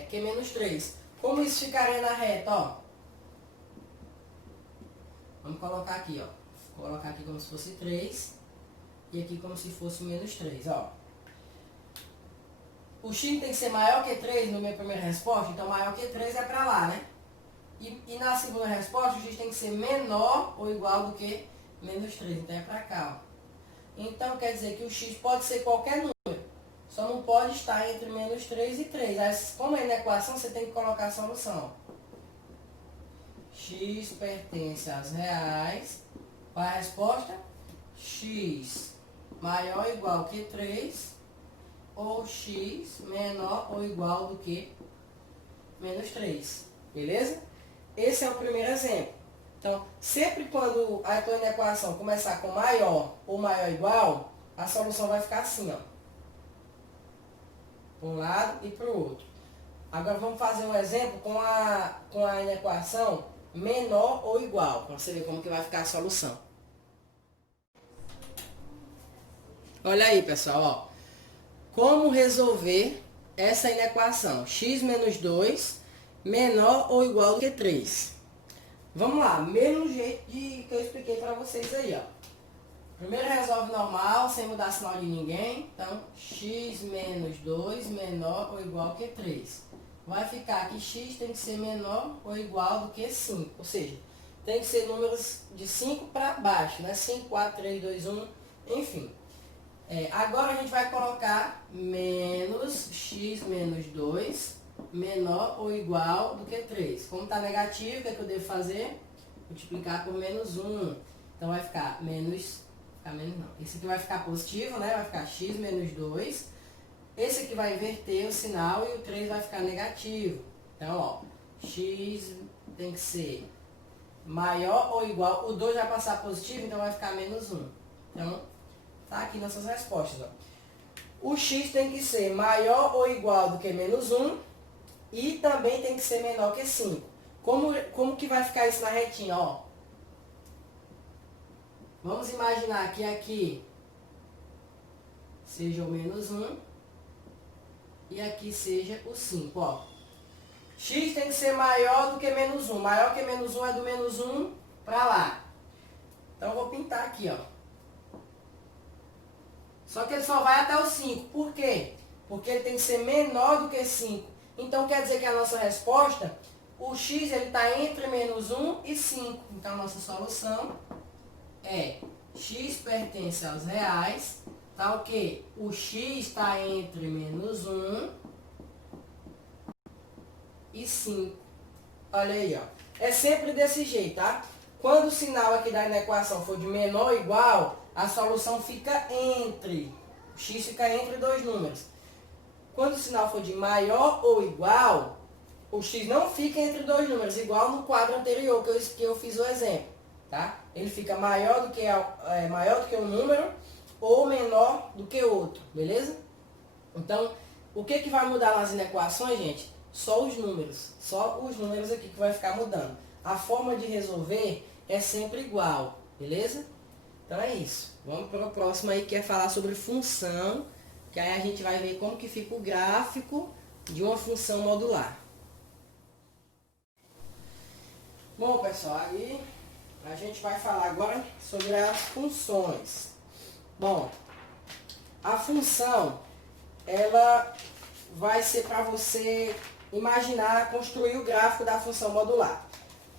que menos 3. Como isso ficaria na reta? Ó? Vamos colocar aqui. Ó. Vou colocar aqui como se fosse 3 e aqui como se fosse menos 3. Ó. O x tem que ser maior que 3 na minha primeira resposta, então maior que 3 é para lá, né? E na segunda resposta, o x tem que ser menor ou igual do que menos 3, então é para cá. Ó. Então quer dizer que o x pode ser qualquer número, só não pode estar entre menos 3 e 3. Aí, como é na equação, você tem que colocar a solução. X pertence às reais. Qual é a resposta? X maior ou igual que 3. Ou x menor ou igual do que menos 3. Beleza? Esse é o primeiro exemplo. Então, sempre quando a tua equação começar com maior ou maior ou igual, a solução vai ficar assim, ó. Para um lado e para o outro. Agora vamos fazer um exemplo com a equação menor ou igual, para você ver como que vai ficar a solução. Olha aí, pessoal, ó. Como resolver essa inequação? X menos 2 menor ou igual do que 3. Vamos lá, mesmo jeito que eu expliquei para vocês aí, ó. Primeiro resolve normal, sem mudar sinal de ninguém. Então, x menos 2 menor ou igual que 3. Vai ficar que x tem que ser menor ou igual do que 5. Ou seja, tem que ser números de 5 para baixo, né? 5, 4, 3, 2, 1, enfim. Agora a gente vai colocar menos x menos 2 menor ou igual do que 3. Como está negativo, o que é que eu devo fazer? Multiplicar por menos 1. Então vai ficar menos... menos não. Esse aqui vai ficar positivo, né? Vai ficar x menos 2. Esse aqui vai inverter o sinal e o 3 vai ficar negativo. Então, ó, x tem que ser maior ou igual. O 2 vai passar positivo, então vai ficar menos 1. Então, tá aqui nossas respostas, ó. O x tem que ser maior ou igual do que menos 1 e também tem que ser menor que 5. Como que vai ficar isso na retinha, ó? Vamos imaginar que aqui seja o menos 1 e aqui seja o 5, ó. X tem que ser maior do que menos 1. Maior que menos 1 é do menos 1 para lá. Então, eu vou pintar aqui, ó. Só que ele só vai até o 5. Por quê? Porque ele tem que ser menor do que 5. Então, quer dizer que a nossa resposta, o x está entre menos 1 e 5. Então, a nossa solução é x pertence aos reais. Tá ok? O x está entre menos 1 e 5. Olha aí, ó. É sempre desse jeito, tá? Quando o sinal aqui da equação for de menor ou igual, a solução fica entre. O x fica entre dois números. Quando o sinal for de maior ou igual, o x não fica entre dois números, igual no quadro anterior que eu fiz o exemplo. Tá? Ele fica maior do que um número ou menor do que outro, beleza? Então, o que vai mudar nas inequações, gente? Só os números. Só os números aqui que vai ficar mudando. A forma de resolver é sempre igual, beleza? Então é isso. Vamos para o próximo aí, que é falar sobre função, que aí a gente vai ver como que fica o gráfico de uma função modular. Bom, pessoal, aí a gente vai falar agora sobre as funções. Bom, a função, ela vai ser para você imaginar, construir o gráfico da função modular.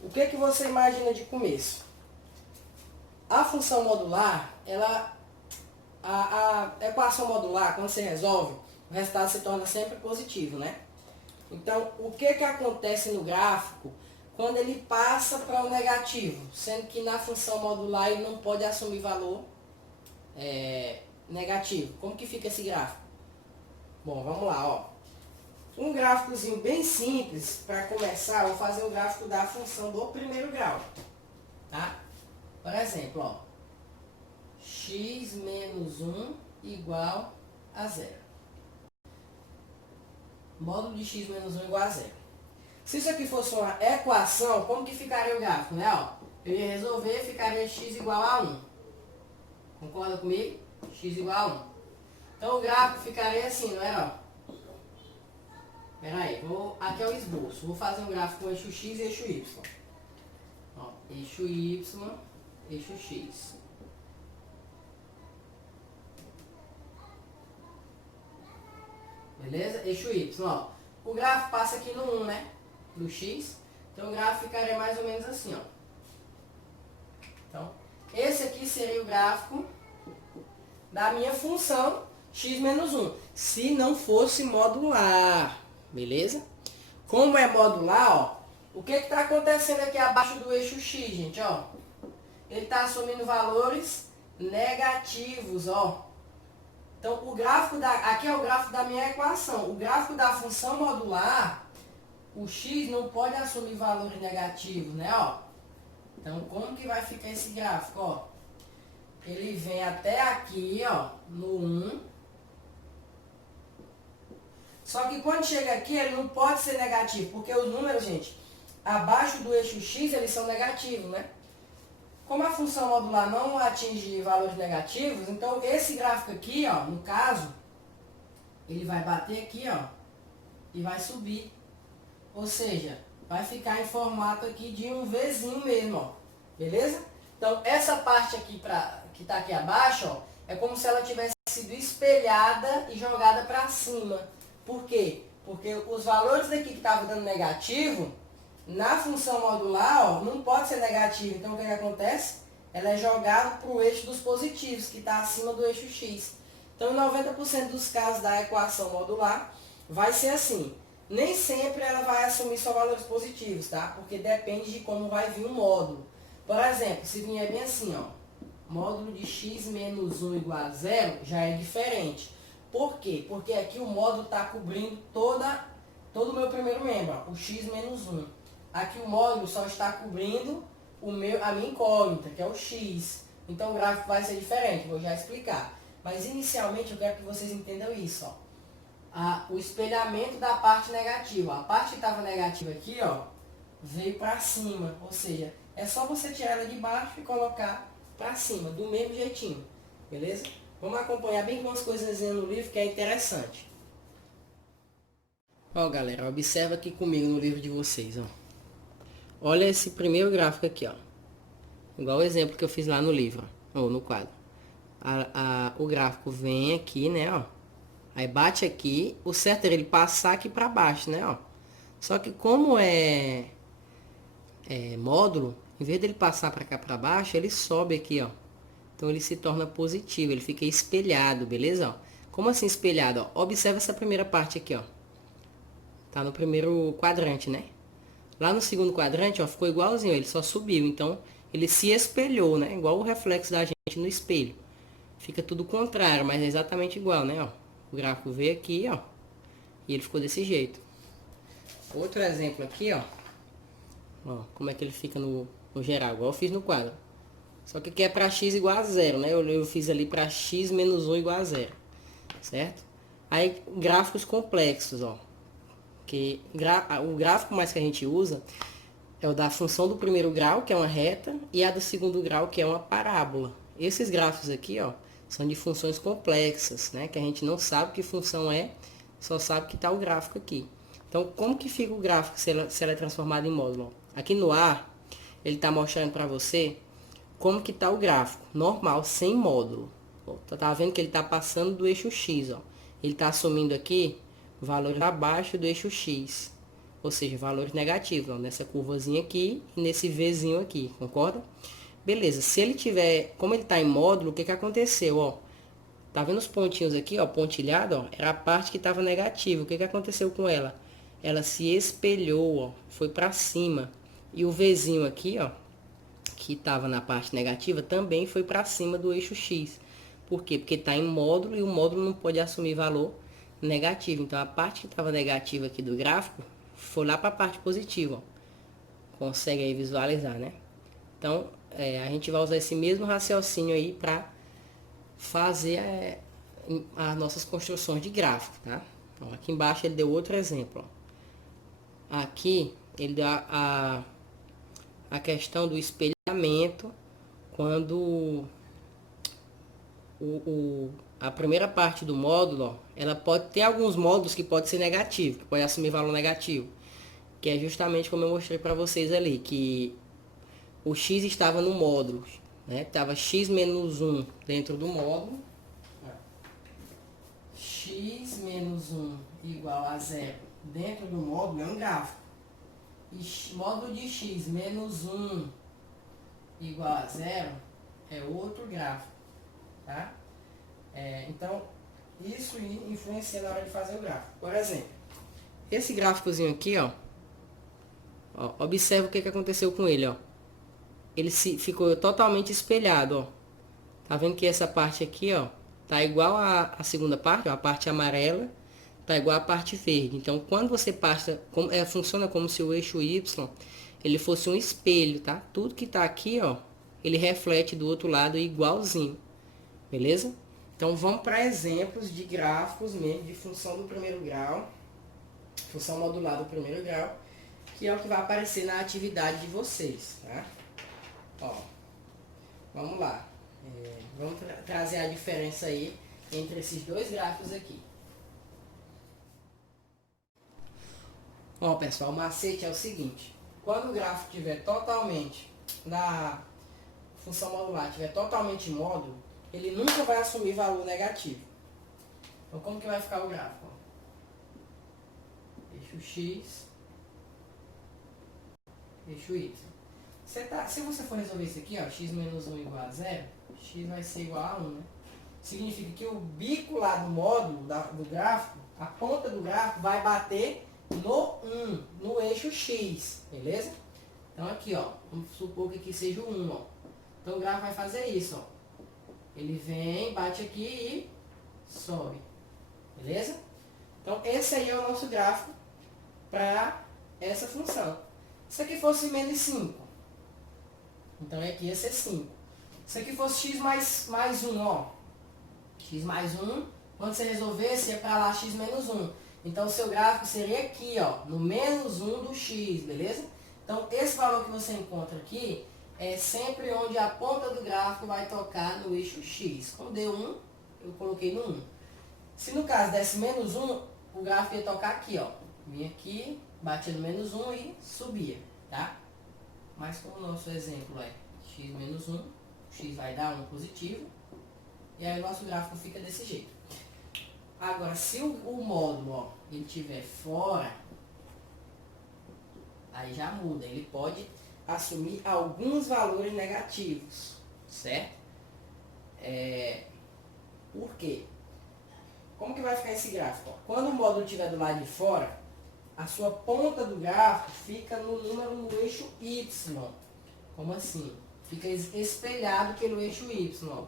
O que você imagina de começo? A função modular, a equação modular, quando você resolve, o resultado se torna sempre positivo, né? Então, o que acontece no gráfico quando ele passa para o negativo? Sendo que na função modular ele não pode assumir valor negativo. Como que fica esse gráfico? Bom, vamos lá, ó. Um gráficozinho bem simples, para começar, eu vou fazer o gráfico da função do primeiro grau. Tá? Por exemplo, ó, x menos 1 igual a 0. Módulo de x menos 1 igual a 0. Se isso aqui fosse uma equação, como que ficaria o gráfico, né? Ó, eu ia resolver, ficaria x igual a 1. Concorda comigo? X igual a 1. Então o gráfico ficaria assim, não era? Pera aí, aqui é o esboço. Vou fazer um gráfico com eixo x e eixo y. Ó, eixo y, eixo x. Beleza? Eixo y, ó. O gráfico passa aqui no 1, né? Do x. Então o gráfico ficaria mais ou menos assim, ó. Então, esse aqui seria o gráfico da minha função x menos 1. Se não fosse modular. Beleza? Como é modular, ó. O que está acontecendo aqui abaixo do eixo x, gente, ó? Ele está assumindo valores negativos, ó. Então, o gráfico aqui é o gráfico da minha equação. O gráfico da função modular, o x não pode assumir valores negativos, né, ó? Então, como que vai ficar esse gráfico, ó? Ele vem até aqui, ó, no 1. Só que quando chega aqui, ele não pode ser negativo, porque os números, gente, abaixo do eixo x, eles são negativos, né? Como a função modular não atinge valores negativos, então esse gráfico aqui, ó, no caso, ele vai bater aqui, ó, e vai subir. Ou seja, vai ficar em formato aqui de um Vzinho mesmo, ó. Beleza? Então, essa parte aqui que está aqui abaixo, ó, é como se ela tivesse sido espelhada e jogada para cima. Por quê? Porque os valores daqui que estavam dando negativo, na função modular, ó, não pode ser negativo. Então, o que acontece? Ela é jogada para o eixo dos positivos, que está acima do eixo x. Então, em 90% dos casos da equação modular, vai ser assim. Nem sempre ela vai assumir só valores positivos, tá? Porque depende de como vai vir o módulo. Por exemplo, se vier bem assim, ó, módulo de x menos 1 igual a 0, já é diferente. Por quê? Porque aqui o módulo está cobrindo todo o meu primeiro membro, ó, o x menos 1. Aqui o módulo só está cobrindo a minha incógnita, que é o x. Então o gráfico vai ser diferente, vou já explicar. Mas inicialmente eu quero que vocês entendam isso, ó. O espelhamento da parte negativa. A parte que estava negativa aqui, ó, veio para cima. Ou seja, é só você tirar ela de baixo e colocar para cima, do mesmo jeitinho. Beleza? Vamos acompanhar bem com as coisas no livro que é interessante. Ó, galera, observa aqui comigo no livro de vocês, ó. Olha esse primeiro gráfico aqui, ó. Igual o exemplo que eu fiz lá no livro, ou no quadro. O gráfico vem aqui, né, ó. Aí bate aqui, o certo é ele passar aqui para baixo, né, ó. Só que como é módulo, em vez dele passar para cá para baixo, ele sobe aqui, ó. Então ele se torna positivo, ele fica espelhado, beleza? Ó, como assim espelhado? Ó? Observa essa primeira parte aqui, ó. Tá no primeiro quadrante, né? Lá no segundo quadrante, ó, ficou igualzinho, ele só subiu. Então ele se espelhou, né? Igual o reflexo da gente no espelho. Fica tudo contrário, mas é exatamente igual, né? Ó, o gráfico veio aqui, ó, e ele ficou desse jeito. Outro exemplo aqui, ó. Ó, como é que ele fica no geral, igual eu fiz no quadro. Só que aqui é para x igual a 0, né? Eu fiz ali para x menos 1 igual a 0, certo? Aí, gráficos complexos, ó. O gráfico mais que a gente usa é o da função do primeiro grau, que é uma reta, e a do segundo grau, que é uma parábola. Esses gráficos aqui, ó, são de funções complexas, né? Que a gente não sabe que função é, só sabe que está o gráfico aqui. Então, como que fica o gráfico se ela é transformada em módulo? Aqui no A, ele está mostrando para você como que está o gráfico, normal, sem módulo. Ó, tá vendo que ele está passando do eixo X, ó. Ele está assumindo aqui valores abaixo do eixo X, ou seja, valores negativos, ó, nessa curvazinha aqui e nesse Vzinho aqui, concorda? Beleza, se ele tiver, como ele está em módulo, o que que aconteceu, ó? Tá vendo os pontinhos aqui, ó, pontilhado, ó? Era a parte que estava negativa. O que que aconteceu com ela? Ela se espelhou, ó, foi para cima. E o Vzinho aqui, ó, que estava na parte negativa, também foi para cima do eixo X. Por quê? Porque está em módulo e o módulo não pode assumir valor negativo. Então, a parte que estava negativa aqui do gráfico foi lá para a parte positiva. Ó. Consegue aí visualizar, né? Então, a gente vai usar esse mesmo raciocínio aí para fazer as nossas construções de gráfico, tá? Então, aqui embaixo ele deu outro exemplo. Ó. Aqui ele deu a questão do espelhamento quando a primeira parte do módulo, ó, ela pode ter alguns módulos que pode ser negativo, que pode assumir valor negativo, que é justamente como eu mostrei para vocês ali, que o x estava no módulo, né? Estava x menos 1 dentro do módulo, x menos 1 igual a 0 dentro do módulo é um gráfico. E módulo de x menos 1 igual a 0 é outro gráfico, tá? Então, isso influencia na hora de fazer o gráfico. Por exemplo, esse gráficozinho aqui, ó, observa o que aconteceu com ele, ó. Ele ficou totalmente espelhado, ó. Tá vendo que essa parte aqui, ó, tá igual a segunda parte, ó, a parte amarela, tá igual a parte verde. Então, quando você passa, funciona como se o eixo Y, ele fosse um espelho, tá? Tudo que tá aqui, ó, ele reflete do outro lado igualzinho. Beleza? Então, vamos para exemplos de gráficos mesmo, de função do primeiro grau, função modular do primeiro grau, que é o que vai aparecer na atividade de vocês, tá? Ó, vamos lá. Vamos trazer a diferença aí entre esses dois gráficos aqui. Ó, pessoal, o macete é o seguinte. Quando o gráfico estiver totalmente na função modular estiver totalmente em módulo, ele nunca vai assumir valor negativo. Então como que vai ficar o gráfico? Eixo X, eixo Y. Se você for resolver isso aqui, ó, x menos 1 igual a 0, x vai ser igual a 1, né? Significa que o bico lá do módulo do gráfico, a ponta do gráfico vai bater no 1, no eixo X, beleza? Então aqui, ó, vamos supor que aqui seja o 1, ó. Então o gráfico vai fazer isso, ó. Ele vem, bate aqui e sobe, beleza? Então esse aí é o nosso gráfico para essa função. Se aqui fosse menos 5, então aqui ia ser 5. Se aqui fosse x mais 1, ó. X mais 1, quando você resolvesse, ia para lá x menos 1. Então o seu gráfico seria aqui, ó, no menos 1 do x, beleza? Então esse valor que você encontra aqui é sempre onde a ponta do gráfico vai tocar no eixo x. Como deu 1, eu coloquei no 1. Se no caso desse menos 1, o gráfico ia tocar aqui, ó. Vinha aqui, batia no menos 1 e subia, tá? Mas como o nosso exemplo é x menos 1, o x vai dar 1 positivo, e aí o nosso gráfico fica desse jeito. Agora, se o módulo, ó, ele estiver fora, aí já muda, ele pode assumir alguns valores negativos, certo? Por quê? Como que vai ficar esse gráfico? Ó, quando o módulo estiver do lado de fora, a sua ponta do gráfico fica no número no eixo Y. Como assim? Fica espelhado pelo eixo Y. Ó.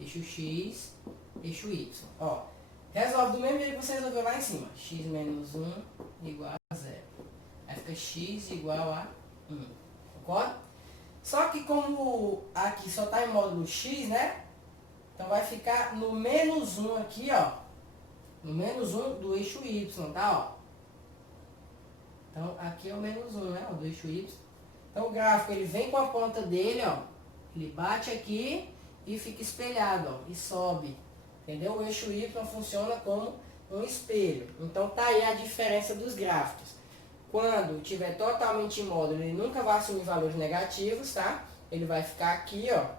Eixo X, eixo Y. Ó, resolve do mesmo jeito que você resolveu lá em cima. X menos 1 igual a 0. Aí fica X igual a 1. Concorda? Só que como aqui só está em módulo X, né? Então vai ficar no menos 1 aqui, ó. No menos 1 do eixo Y, tá? Ó. Então, aqui é o menos 1, né? O do eixo Y. Então, o gráfico, ele vem com a ponta dele, ó. Ele bate aqui e fica espelhado, ó. E sobe. Entendeu? O eixo Y funciona como um espelho. Então, tá aí a diferença dos gráficos. Quando estiver totalmente em módulo, ele nunca vai assumir valores negativos, tá? Ele vai ficar aqui, ó.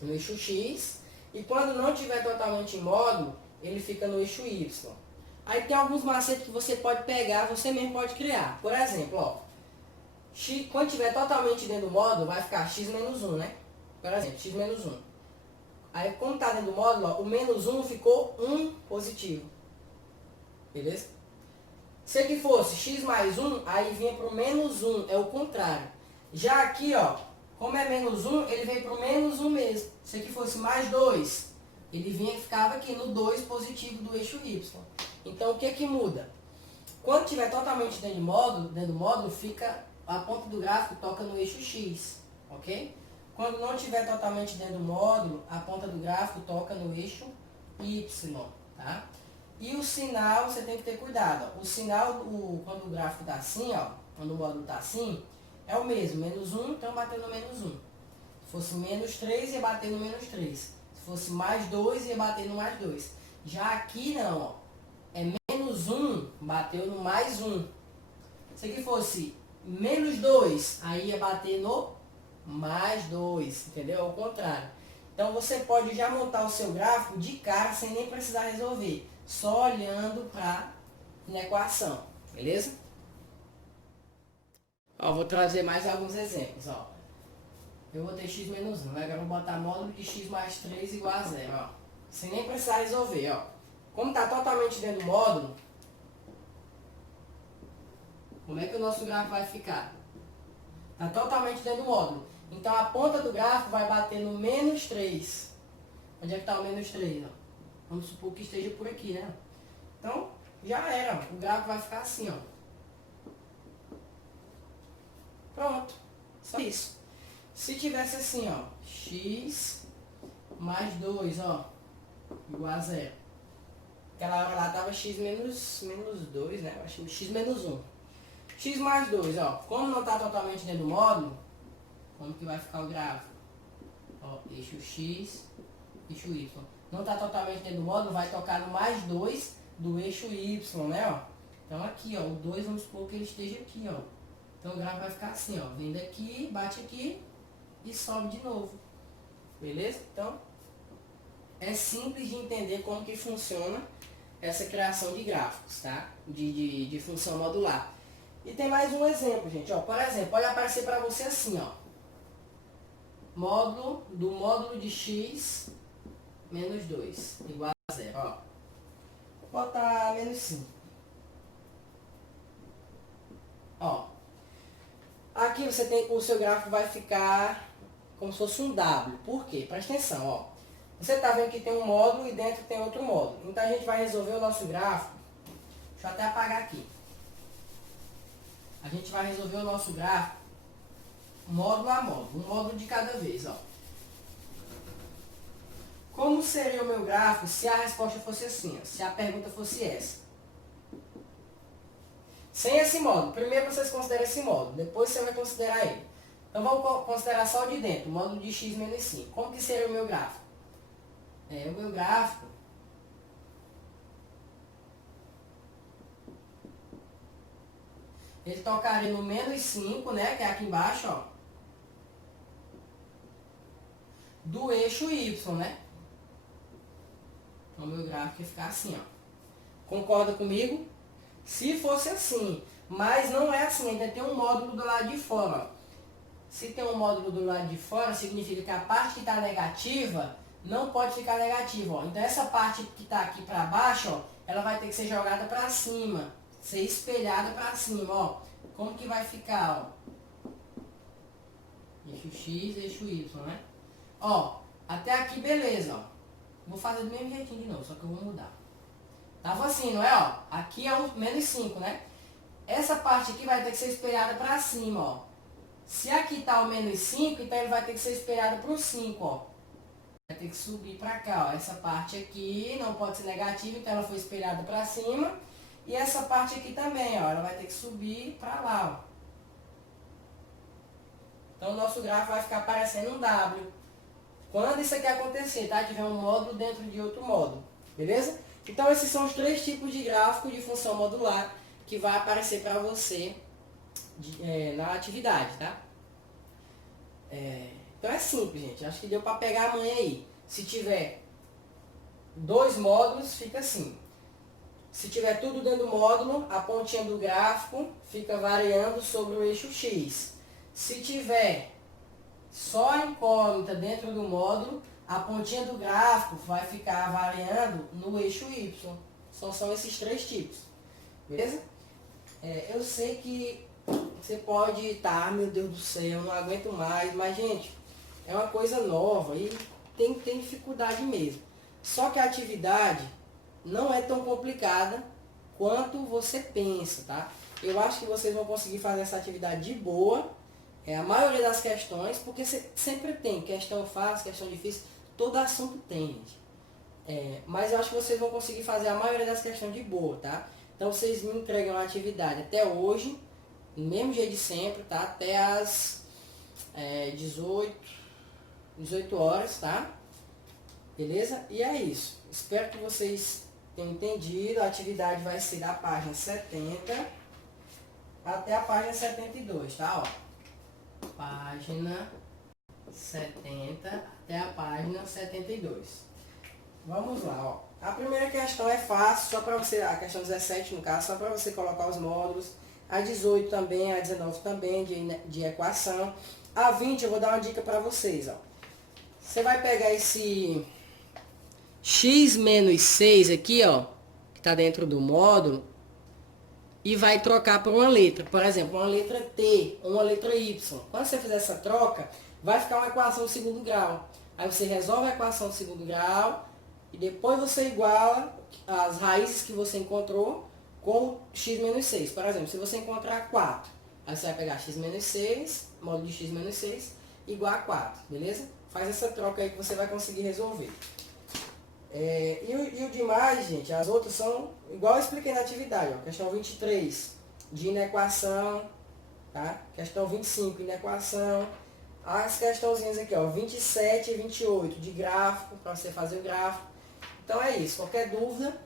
No eixo X. E quando não estiver totalmente em módulo, ele fica no eixo Y. Aí tem alguns macetes que você pode pegar, você mesmo pode criar. Por exemplo, ó, x, quando estiver totalmente dentro do módulo, vai ficar x menos 1, né? Por exemplo, x menos 1. Aí, como está dentro do módulo, ó, o menos 1 ficou 1 positivo. Beleza? Se aqui fosse x mais 1, aí vinha para o menos 1, é o contrário. Já aqui, ó, como é menos 1, ele vem para o menos 1 mesmo. Se aqui fosse mais 2, ele vinha e ficava aqui no 2 positivo do eixo Y. Então, o que que muda? Quando estiver totalmente dentro do módulo, fica, a ponta do gráfico toca no eixo X, ok? Quando não estiver totalmente dentro do módulo, a ponta do gráfico toca no eixo Y, tá? E o sinal, você tem que ter cuidado, ó. O sinal, quando o gráfico está assim, ó, quando o módulo está assim, é o mesmo, menos 1, então bateu no menos 1. Se fosse menos 3, ia bater no menos 3. Se fosse mais 2, ia bater no mais 2. Já aqui não, ó. É menos 1, bateu no mais 1. Se aqui fosse menos 2, aí ia bater no mais 2, entendeu? Ao contrário. Então você pode já montar o seu gráfico de cara, sem nem precisar resolver. Só olhando para a equação, beleza? Ó, vou trazer mais alguns exemplos, ó. Eu botei x menos 1, agora eu vou botar módulo de x mais 3 igual a 0, ó. Sem nem precisar resolver, ó. Como está totalmente dentro do módulo, como é que o nosso gráfico vai ficar? Está totalmente dentro do módulo. Então a ponta do gráfico vai bater no menos 3. Onde é que está o menos 3? Ó? Vamos supor que esteja por aqui, né? Então, já era. Ó. O gráfico vai ficar assim, ó. Pronto. Só isso. Se tivesse assim, ó. X mais 2, ó. Igual a 0. Aquela hora lá estava x menos 2, né? Eu acho que x menos 1. X mais 2, ó. Como não está totalmente dentro do módulo, como que vai ficar o gráfico? Ó, eixo X, eixo Y. Não está totalmente dentro do módulo, vai tocar no mais 2 do eixo Y, né? Ó. Então aqui, ó, o 2, vamos supor que ele esteja aqui, ó. Então o gráfico vai ficar assim, ó. Vem daqui, bate aqui e sobe de novo. Beleza? Então, é simples de entender como que funciona essa criação de gráficos, tá? De função modular. E tem mais um exemplo, gente. Ó, por exemplo, pode aparecer para você assim, ó. Módulo de x menos 2 igual a 0. Ó. Vou botar menos 5. Ó. Aqui você tem, o seu gráfico vai ficar como se fosse um W. Por quê? Presta atenção, ó. Você está vendo que tem um módulo e dentro tem outro módulo. Então a gente vai resolver o nosso gráfico. Deixa eu até apagar aqui. A gente vai resolver o nosso gráfico módulo a módulo, um módulo de cada vez, ó. Como seria o meu gráfico se a resposta fosse assim, ó, se a pergunta fosse essa? Sem esse módulo. Primeiro vocês consideram esse módulo, depois você vai considerar ele. Então vamos considerar só o de dentro, o módulo de x menos 5. Como que seria o meu gráfico? O meu gráfico ele tocaria no menos 5, né, que é aqui embaixo, ó, do eixo y, né? Então, meu gráfico ia ficar assim, ó. Concorda comigo? Se fosse assim, mas não é assim, ainda tem um módulo do lado de fora, ó. Se tem um módulo do lado de fora, significa que a parte que está negativa não pode ficar negativa, ó. Então, essa parte que está aqui para baixo, ó, ela vai ter que ser jogada para cima, ser espelhada para cima, ó. Como que vai ficar, ó? Eixo X, eixo Y, né? Ó, até aqui beleza, ó. Vou fazer do mesmo jeitinho de novo, só que eu vou mudar. Tava assim, não é, ó? Aqui é o menos 5, né? Essa parte aqui vai ter que ser espelhada para cima, ó. Se aqui tá o menos 5, então ele vai ter que ser espelhado para o 5, ó. Vai ter que subir para cá, ó. Essa parte aqui não pode ser negativa, então ela foi espelhada para cima. E essa parte aqui também, ó. Ela vai ter que subir para lá, ó. Então o nosso gráfico vai ficar parecendo um W. Quando isso aqui acontecer, tá? Tiver um módulo dentro de outro módulo. Beleza? Então esses são os 3 tipos de gráfico de função modular que vai aparecer para você na atividade, tá? Então é simples, gente. Acho que deu para pegar amanhã aí. Se tiver 2 módulos, fica assim. Se tiver tudo dentro do módulo, a pontinha do gráfico fica variando sobre o eixo X. Se tiver só a incógnita dentro do módulo, a pontinha do gráfico vai ficar variando no eixo Y. São esses 3 tipos. Beleza? Eu sei que você pode estar, meu Deus do céu, eu não aguento mais. Mas, gente, é uma coisa nova e tem dificuldade mesmo. Só que a atividade não é tão complicada quanto você pensa, tá? Eu acho que vocês vão conseguir fazer essa atividade de boa. A maioria das questões, porque sempre tem questão fácil, questão difícil, todo assunto tem, gente. Mas eu acho que vocês vão conseguir fazer a maioria das questões de boa, tá? Então vocês me entregam a atividade até hoje, no mesmo jeito de sempre, tá? Até as 18 horas, tá? Beleza? E é isso. Espero que vocês tenham entendido. A atividade vai ser da página 70 até a página 72, tá? Ó. Página 70 até a página 72. Vamos lá, ó. A primeira questão é fácil, só para você, a questão 17 no caso, só para você colocar os módulos. A 18 também, a 19 também, de equação. A 20 eu vou dar uma dica para vocês, ó. Você vai pegar esse x menos 6 aqui, ó, que está dentro do módulo, e vai trocar por uma letra. Por exemplo, uma letra T ou uma letra Y. Quando você fizer essa troca, vai ficar uma equação de segundo grau. Aí você resolve a equação de segundo grau e depois você iguala as raízes que você encontrou com x menos 6. Por exemplo, se você encontrar 4, aí você vai pegar x menos 6, módulo de x menos 6, igual a 4, beleza? Faz essa troca aí que você vai conseguir resolver. E o demais, gente, as outras são igual eu expliquei na atividade, ó, questão 23, de inequação, tá? Questão 25, inequação. As questãozinhas aqui, ó, 27 e 28, de gráfico, para você fazer o gráfico. Então é isso, qualquer dúvida,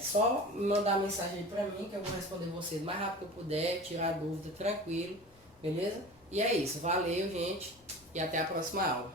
só me mandar mensagem aí pra mim, que eu vou responder vocês o mais rápido que eu puder, tirar dúvida tranquilo, beleza? E é isso, valeu, gente, e até a próxima aula.